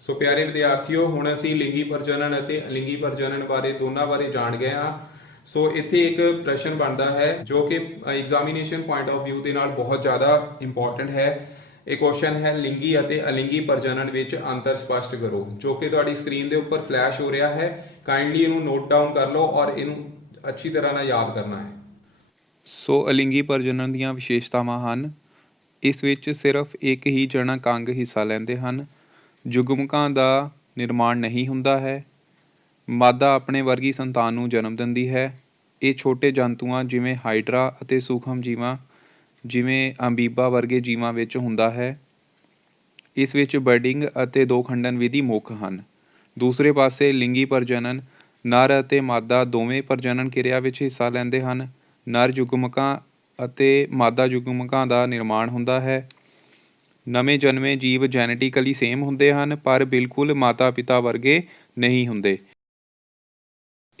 ਸੋ ਪਿਆਰੇ ਵਿਦਿਆਰਥੀਓ, ਹੁਣ ਅਸੀਂ ਲਿੰਗੀ ਪ੍ਰਜਨਨ ਅਤੇ ਅਲਿੰਗੀ ਪ੍ਰਜਨਨ ਬਾਰੇ ਦੋਨਾਂ ਬਾਰੇ ਜਾਣ ਗਏ ਹਾਂ। ਸੋ ਇੱਥੇ ਇੱਕ ਪ੍ਰਸ਼ਨ ਬਣਦਾ ਹੈ ਜੋ ਕਿ ਐਗਜ਼ਾਮੀਨੇਸ਼ਨ ਪੁਆਇੰਟ ਆਫ ਵਿਊ ਦੇ ਨਾਲ ਬਹੁਤ ਜ਼ਿਆਦਾ ਇੰਪੋਰਟੈਂਟ ਹੈ। ਇਹ ਕੁਐਸਚਨ ਹੈ ਲਿੰਗੀ ਅਤੇ ਅਲਿੰਗੀ ਪ੍ਰਜਨਨ ਵਿੱਚ ਅੰਤਰ ਸਪਸ਼ਟ ਕਰੋ, ਜੋ ਕਿ ਤੁਹਾਡੀ ਸਕਰੀਨ ਦੇ ਉੱਪਰ ਫਲੈਸ਼ ਹੋ ਰਿਹਾ ਹੈ। ਕਾਈਂਡਲੀ ਇਹਨੂੰ ਨੋਟ ਡਾਊਨ ਕਰ ਲਓ ਔਰ ਇਹਨੂੰ ਅੱਛੀ ਤਰ੍ਹਾਂ ਨਾਲ ਯਾਦ ਕਰਨਾ ਹੈ। ਸੋ ਅਲਿੰਗੀ ਪ੍ਰਜਨਨ ਦੀਆਂ ਵਿਸ਼ੇਸ਼ਤਾਵਾਂ ਹਨ। ਇਸ ਵਿੱਚ ਸਿਰਫ ਇੱਕ ਹੀ ਜਣਕ ਅੰਗ ਹਿੱਸਾ ਲੈਂਦੇ ਹਨ। ਯੁਗਮਕਾਂ ਦਾ ਨਿਰਮਾਣ ਨਹੀਂ ਹੁੰਦਾ ਹੈ। ਮਾਦਾ ਆਪਣੇ ਵਰਗੀ ਸੰਤਾਨ ਨੂੰ ਜਨਮ ਦਿੰਦੀ ਹੈ। ਇਹ ਛੋਟੇ ਜੰਤੂਆਂ ਜਿਵੇਂ ਹਾਈਡਰਾ ਅਤੇ ਸੂਖਮ ਜੀਵਾਂ ਜਿਵੇਂ ਅੰਬੀਬਾ ਵਰਗੇ ਜੀਵਾਂ ਵਿੱਚ ਹੁੰਦਾ ਹੈ। ਇਸ ਵਿੱਚ ਬਰਡਿੰਗ ਅਤੇ ਦੋ ਖੰਡਨ ਵਿਧੀ ਮੁੱਖ ਹਨ। ਦੂਸਰੇ ਪਾਸੇ ਲਿੰਗੀ ਪ੍ਰਜਨਨ ਨਰ ਅਤੇ ਮਾਦਾ ਦੋਵੇਂ ਪ੍ਰਜਨਨ ਕਿਰਿਆ ਵਿੱਚ ਹਿੱਸਾ ਲੈਂਦੇ ਹਨ। ਨਰ ਯੁਗਮਕਾਂ ਅਤੇ ਮਾਦਾ ਯੁਗਮਕਾਂ ਦਾ ਨਿਰਮਾਣ ਹੁੰਦਾ ਹੈ। ਨਵੇਂ ਜਨਮੇ ਜੀਵ ਜੈਨੇਟਿਕਲੀ ਸੇਮ ਹੁੰਦੇ ਹਨ ਪਰ ਬਿਲਕੁਲ ਮਾਤਾ ਪਿਤਾ ਵਰਗੇ ਨਹੀਂ ਹੁੰਦੇ।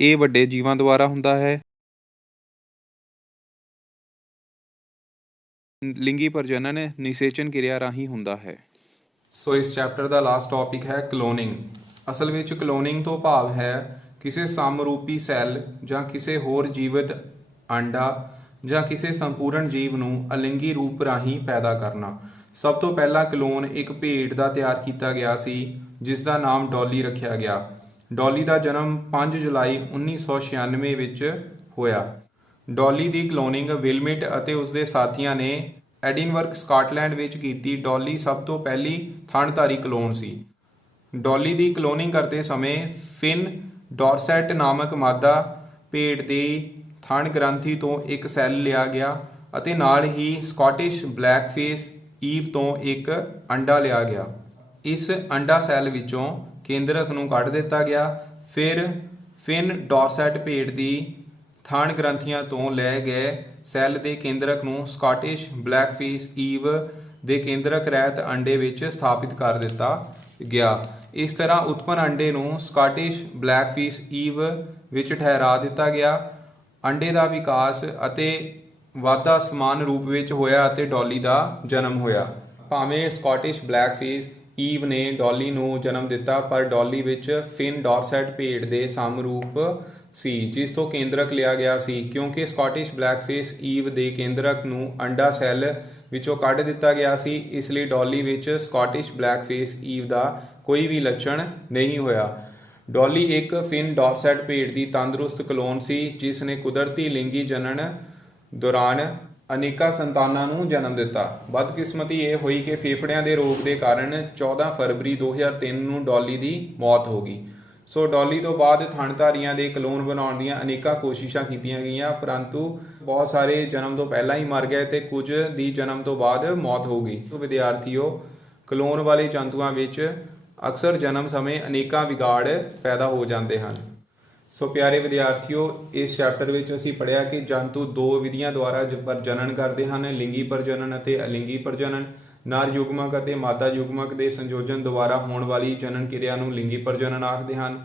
ਇਹ ਵੱਡੇ ਜੀਵਾਂ ਦੁਆਰਾ ਹੁੰਦਾ ਹੈ। ਲਿੰਗੀ ਪ੍ਰਜਨਨ ਨਿਸ਼ੇਚਨ ਕਿਰਿਆ ਰਾਹੀਂ ਹੁੰਦਾ ਹੈ। ਸੋ ਇਸ ਚੈਪਟਰ ਦਾ ਲਾਸਟ ਟੌਪਿਕ ਹੈ ਕਲੋਨਿੰਗ। ਅਸਲ ਵਿੱਚ ਕਲੋਨਿੰਗ ਤੋਂ ਭਾਵ ਹੈ ਕਿਸੇ ਸਮਰੂਪੀ ਸੈੱਲ ਜਾਂ ਕਿਸੇ ਹੋਰ ਜੀਵਤ ਅੰਡਾ ਜਾਂ ਕਿਸੇ ਸੰਪੂਰਨ ਜੀਵ ਨੂੰ ਅਲਿੰਗੀ ਰੂਪ ਰਾਹੀਂ ਪੈਦਾ ਕਰਨਾ। ਸਭ ਤੋਂ ਪਹਿਲਾਂ ਕਲੋਨ ਇੱਕ ਭੇਡ ਦਾ ਤਿਆਰ ਕੀਤਾ ਗਿਆ ਸੀ ਜਿਸ ਦਾ ਨਾਮ ਡੌਲੀ ਰੱਖਿਆ ਗਿਆ। ਡੌਲੀ ਦਾ ਜਨਮ 5 ਜੁਲਾਈ 1996 ਵਿੱਚ ਹੋਇਆ। ਡੌਲੀ ਦੀ ਕਲੋਨਿੰਗ ਵਿਲਮਿਟ ਅਤੇ ਉਸਦੇ ਸਾਥੀਆਂ ਨੇ ਐਡਿਨਬਰਗ ਸਕਾਟਲੈਂਡ ਵਿੱਚ ਕੀਤੀ। ਡੌਲੀ ਸਭ ਤੋਂ ਪਹਿਲੀ ਥਣਧਾਰੀ ਕਲੋਨ ਸੀ। ਡੌਲੀ ਦੀ ਕਲੋਨਿੰਗ ਕਰਦੇ ਸਮੇਂ ਫਿਨ ਡੌਰਸੈਟ ਨਾਮਕ ਮਾਦਾ ਭੇਡ ਦੀ ਥਣ ਗ੍ਰੰਥੀ ਤੋਂ ਇੱਕ ਸੈੱਲ ਲਿਆ ਗਿਆ ਅਤੇ ਨਾਲ ਹੀ ਸਕਾਟਿਸ਼ ਬਲੈਕਫੇਸ ਈਵ ਤੋਂ ਇੱਕ ਅੰਡਾ ਲਿਆ ਗਿਆ। ਇਸ ਅੰਡਾ ਸੈੱਲ ਵਿੱਚੋਂ ਕੇਂਦਰਕ ਨੂੰ ਕੱਢ ਦਿੱਤਾ ਗਿਆ। ਫਿਰ ਫਿਨ ਡੌਰਸੈਟ ਭੇਡ ਦੀ ਥਣ ਗ੍ਰੰਥੀਆਂ ਤੋਂ ਲੈ ਗਏ ਸੈੱਲ ਦੇ ਕੇਂਦਰਕ ਨੂੰ ਸਕਾਟਿਸ਼ ਬਲੈਕਫੇਸ ਈਵ ਦੇ ਕੇਂਦਰਕ ਰਹਿਤ ਅੰਡੇ ਵਿੱਚ ਸਥਾਪਿਤ ਕਰ ਦਿੱਤਾ ਗਿਆ। ਇਸ ਤਰ੍ਹਾਂ ਉਤਪੰਨ ਅੰਡੇ ਨੂੰ ਸਕਾਟਿਸ਼ ਬਲੈਕਫੇਸ ਈਵ ਵਿੱਚ ਠਹਿਰਾ ਦਿੱਤਾ ਗਿਆ। ਅੰਡੇ ਦਾ ਵਿਕਾਸ ਅਤੇ ਵਾਧਾ ਸਮਾਨ ਰੂਪ ਵਿੱਚ ਹੋਇਆ ਅਤੇ ਡੌਲੀ ਦਾ ਜਨਮ ਹੋਇਆ। ਭਾਵੇਂ ਸਕਾਟਿਸ਼ ਬਲੈਕਫੇਸ ਈਵ ਨੇ ਡੌਲੀ ਨੂੰ ਜਨਮ ਦਿੱਤਾ ਪਰ ਡੌਲੀ ਵਿੱਚ ਫਿਨ ਡੌਰਸੈਟ ਭੇਡ ਦੇ ਸਮਰੂਪ ਸੀ ਜਿਸ ਤੋਂ ਕੇਂਦਰਕ ਲਿਆ ਗਿਆ ਸੀ। ਕਿਉਂਕਿ ਸਕਾਟਿਸ਼ ਬਲੈਕਫੇਸ ਈਵ ਦੇ ਕੇਂਦਰਕ ਨੂੰ ਅੰਡਾ ਸੈੱਲ ਵਿੱਚੋਂ ਕੱਢ ਦਿੱਤਾ ਗਿਆ ਸੀ, ਇਸ ਲਈ ਡੌਲੀ ਵਿੱਚ ਸਕਾਟਿਸ਼ ਬਲੈਕਫੇਸ ਈਵ ਦਾ ਕੋਈ ਵੀ ਲੱਛਣ ਨਹੀਂ ਹੋਇਆ। ਡੌਲੀ ਇੱਕ ਫਿਨ ਡੌਰਸੈਟ ਭੇਡ ਦੀ ਤੰਦਰੁਸਤ ਕਲੋਨ ਸੀ ਜਿਸ ਨੇ ਕੁਦਰਤੀ ਲਿੰਗੀ ਜਨਨ ਦੌਰਾਨ ਅਨੇਕਾਂ ਸੰਤਾਨਾਂ ਨੂੰ ਜਨਮ ਦਿੱਤਾ। ਬਦਕਿਸਮਤੀ ਇਹ ਹੋਈ ਕਿ ਫੇਫੜਿਆਂ ਦੇ ਰੋਗ ਦੇ ਕਾਰਨ 14 ਫਰਵਰੀ 2003 ਨੂੰ ਡੌਲੀ ਦੀ ਮੌਤ ਹੋ ਗਈ। ਸੋ ਡੌਲੀ ਤੋਂ ਬਾਅਦ ਥਣਧਾਰੀਆਂ ਦੇ ਕਲੋਨ ਬਣਾਉਣ ਦੀਆਂ ਅਨੇਕਾਂ ਕੋਸ਼ਿਸ਼ਾਂ ਕੀਤੀਆਂ ਗਈਆਂ, ਪਰੰਤੂ ਬਹੁਤ ਸਾਰੇ ਜਨਮ ਤੋਂ ਪਹਿਲਾਂ ਹੀ ਮਰ ਗਏ ਤੇ ਕੁਝ ਦੀ ਜਨਮ ਤੋਂ ਬਾਅਦ ਮੌਤ ਹੋ ਗਈ। ਸੋ ਵਿਦਿਆਰਥੀਓ, ਕਲੋਨ ਵਾਲੇ ਜੰਤੂਆਂ ਵਿੱਚ ਅਕਸਰ ਜਨਮ ਸਮੇਂ ਅਨੇਕਾਂ ਵਿਗਾੜ ਪੈਦਾ ਹੋ ਜਾਂਦੇ ਹਨ। ਸੋ ਪਿਆਰੇ ਵਿਦਿਆਰਥੀਓ, ਇਸ ਚੈਪਟਰ ਵਿੱਚ ਅਸੀਂ ਪੜ੍ਹਿਆ ਕਿ ਜੰਤੂ ਦੋ ਵਿਧੀਆਂ ਦੁਆਰਾ ਪ੍ਰਜਨਨ ਕਰਦੇ ਹਨ, ਲਿੰਗੀ ਪ੍ਰਜਨਨ ਅਤੇ ਅਲਿੰਗੀ ਪ੍ਰਜਨਨ। ਨਰ ਯੁਗਮਕ ਅਤੇ ਮਾਦਾ ਯੁਗਮਕ ਦੇ ਸੰਯੋਜਨ ਦੁਆਰਾ ਹੋਣ ਵਾਲੀ ਜਨਨ ਕਿਰਿਆ ਨੂੰ ਲਿੰਗੀ ਪ੍ਰਜਨਨ ਆਖਦੇ ਹਨ।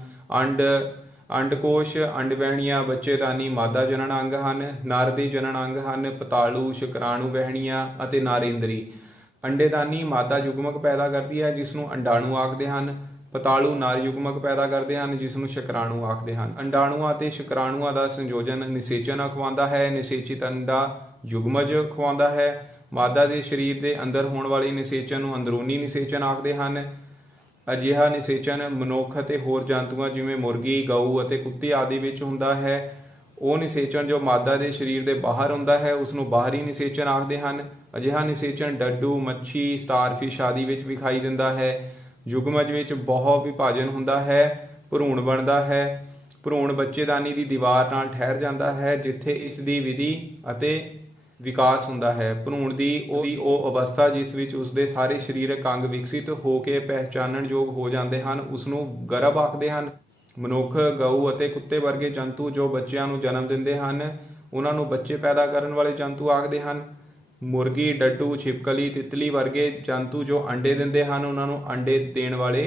ਅੰਡਕੋਸ਼, ਅੰਡਵਹਿਣੀਆਂ, ਬੱਚੇਦਾਨੀ ਮਾਦਾ ਜਨਨ ਅੰਗ ਹਨ। ਨਰ ਦੇ ਜਨਨ ਅੰਗ ਹਨ ਪਤਾਲੂ, ਸ਼ੁਕਰਾਣੂ ਵਹਿਣੀਆਂ ਅਤੇ ਨਾਰੇਂਦਰੀ। ਅੰਡੇਦਾਨੀ ਮਾਦਾ ਯੁਗਮਕ ਪੈਦਾ ਕਰਦੀ ਹੈ ਜਿਸ ਨੂੰ ਅੰਡਾਣੂ ਆਖਦੇ ਹਨ। ਪਤਾਲੂ ਨਰ ਯੁਗਮਕ ਪੈਦਾ ਕਰਦੇ ਹਨ ਜਿਸ ਨੂੰ ਸ਼ੁਕਰਾਣੂ ਆਖਦੇ ਹਨ। ਅੰਡਾਣੂਆਂ ਅਤੇ ਸ਼ੁਕਰਾਣੂਆਂ ਦਾ ਸੰਯੋਜਨ ਨਿਸ਼ੇਚਨ ਅਖਵਾਉਂਦਾ ਹੈ। ਨਿਸ਼ੇਚਿਤ ਅੰਡਾ ਯੁਗਮਜ ਅਖਵਾਉਂਦਾ ਹੈ। ਮਾਦਾ ਦੇ ਸਰੀਰ ਦੇ ਅੰਦਰ ਹੋਣ ਵਾਲੇ ਨਿਸ਼ੇਚਨ ਨੂੰ ਅੰਦਰੂਨੀ ਨਿਸ਼ੇਚਨ ਆਖਦੇ ਹਨ। ਅਜਿਹਾ ਨਿਸ਼ੇਚਨ ਮਨੁੱਖ ਅਤੇ ਹੋਰ ਜੰਤੂਆਂ ਜਿਵੇਂ ਮੁਰਗੀ, ਗਊ ਅਤੇ ਕੁੱਤੇ ਆਦਿ ਵਿੱਚ ਹੁੰਦਾ ਹੈ। ਉਹ ਨਿਸ਼ੇਚਨ ਜੋ ਮਾਦਾ ਦੇ ਸਰੀਰ ਦੇ ਬਾਹਰ ਹੁੰਦਾ ਹੈ ਉਸ ਨੂੰ ਬਾਹਰੀ ਨਿਸ਼ੇਚਨ ਆਖਦੇ ਹਨ। ਅਜਿਹਾ ਨਿਸ਼ੇਚਨ ਡੱਡੂ, ਮੱਛੀ, ਸਟਾਰਫਿਸ਼ ਆਦਿ ਵਿੱਚ ਵਿਖਾਈ ਦਿੰਦਾ ਹੈ। ਯੁਗਮਜ ਵਿੱਚ ਬਹੁ ਵਿਭਾਜਨ ਹੁੰਦਾ ਹੈ, ਭਰੂਣ ਬਣਦਾ ਹੈ। ਭਰੂਣ ਬੱਚੇਦਾਨੀ ਦੀ ਦੀਵਾਰ ਨਾਲ ਠਹਿਰ ਜਾਂਦਾ ਹੈ ਜਿੱਥੇ ਇਸ ਦੀ ਵਿਧੀ ਅਤੇ ਵਿਕਾਸ ਹੁੰਦਾ ਹੈ। ਭਰੂਣ ਦੀ ਉਹ ਅਵਸਥਾ ਜਿਸ ਵਿੱਚ ਉਸਦੇ ਸਾਰੇ ਸਰੀਰਕ ਅੰਗ ਵਿਕਸਿਤ ਹੋ ਕੇ ਪਹਿਚਾਨਣਯੋਗ ਹੋ ਜਾਂਦੇ ਹਨ ਉਸ ਨੂੰ ਗਰਭ ਆਖਦੇ ਹਨ। ਮਨੁੱਖ, ਗਊ ਅਤੇ ਕੁੱਤੇ ਵਰਗੇ ਜੰਤੂ ਜੋ ਬੱਚਿਆਂ ਨੂੰ ਜਨਮ ਦਿੰਦੇ ਹਨ ਉਹਨਾਂ ਨੂੰ ਬੱਚੇ ਪੈਦਾ ਕਰਨ ਵਾਲੇ ਜੰਤੂ ਆਖਦੇ ਹਨ। ਮੁਰਗੀ, ਡੱਡੂ, ਛਿਪਕਲੀ, ਤਿਤਲੀ ਵਰਗੇ ਜੰਤੂ ਜੋ ਅੰਡੇ ਦਿੰਦੇ ਹਨ ਉਹਨਾਂ ਨੂੰ ਅੰਡੇ ਦੇਣ ਵਾਲੇ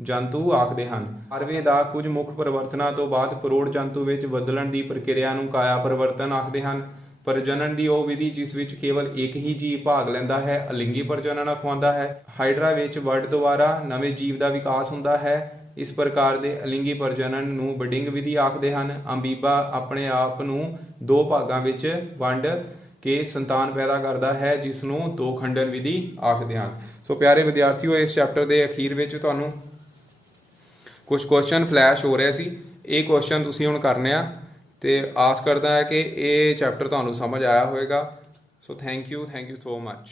ਜੰਤੂ ਆਖਦੇ ਹਨ। ਲਾਰਵੇ ਦਾ ਕੁਝ ਮੁੱਖ ਪਰਿਵਰਤਨਾਂ ਤੋਂ ਬਾਅਦ ਪ੍ਰੌੜ ਜੰਤੂ ਵਿੱਚ ਬਦਲਣ ਦੀ ਪ੍ਰਕਿਰਿਆ ਨੂੰ ਕਾਇਆ ਪਰਿਵਰਤਨ ਆਖਦੇ ਹਨ। ਪ੍ਰਜਨਨ ਦੀ ਉਹ ਵਿਧੀ ਜਿਸ ਵਿੱਚ ਕੇਵਲ ਇੱਕ ਹੀ ਜੀਵ ਭਾਗ ਲੈਂਦਾ ਹੈ ਅਲਿੰਗੀ ਪ੍ਰਜਨਨ ਅਖਵਾਉਂਦਾ ਹੈ। ਹਾਈਡਰਾ ਵਿੱਚ ਵੱਡ ਦੁਆਰਾ ਨਵੇਂ ਜੀਵ ਦਾ ਵਿਕਾਸ ਹੁੰਦਾ ਹੈ। ਇਸ ਪ੍ਰਕਾਰ ਦੇ ਅਲਿੰਗੀ ਪ੍ਰਜਨਨ ਨੂੰ ਬਡਿੰਗ ਵਿਧੀ ਆਖਦੇ ਹਨ। ਅਮੀਬਾ ਆਪਣੇ ਆਪ ਨੂੰ ਦੋ ਭਾਗਾਂ ਵਿੱਚ ਵੰਡ ਕੇ ਸੰਤਾਨ ਪੈਦਾ ਕਰਦਾ ਹੈ ਜਿਸ ਨੂੰ ਦੋ ਖੰਡਨ ਵਿਧੀ ਆਖਦੇ ਹਨ। ਸੋ ਪਿਆਰੇ ਵਿਦਿਆਰਥੀਓ, ਇਸ ਚੈਪਟਰ ਦੇ ਅਖੀਰ ਵਿੱਚ ਤੁਹਾਨੂੰ ਕੁਝ ਕੁਐਸਚਨ ਫਲੈਸ਼ ਹੋ ਰਹੇ ਸੀ। ਇਹ ਕੁਐਸਚਨ ਤੁਸੀਂ ਹੁਣ ਕਰਨੇ ਆ ਤੇ ਆਸ ਕਰਦਾ ਹੈ ਕਿ ਇਹ ਚੈਪਟਰ ਤੁਹਾਨੂੰ ਸਮਝ ਆਇਆ ਹੋਵੇਗਾ। So thank you so much.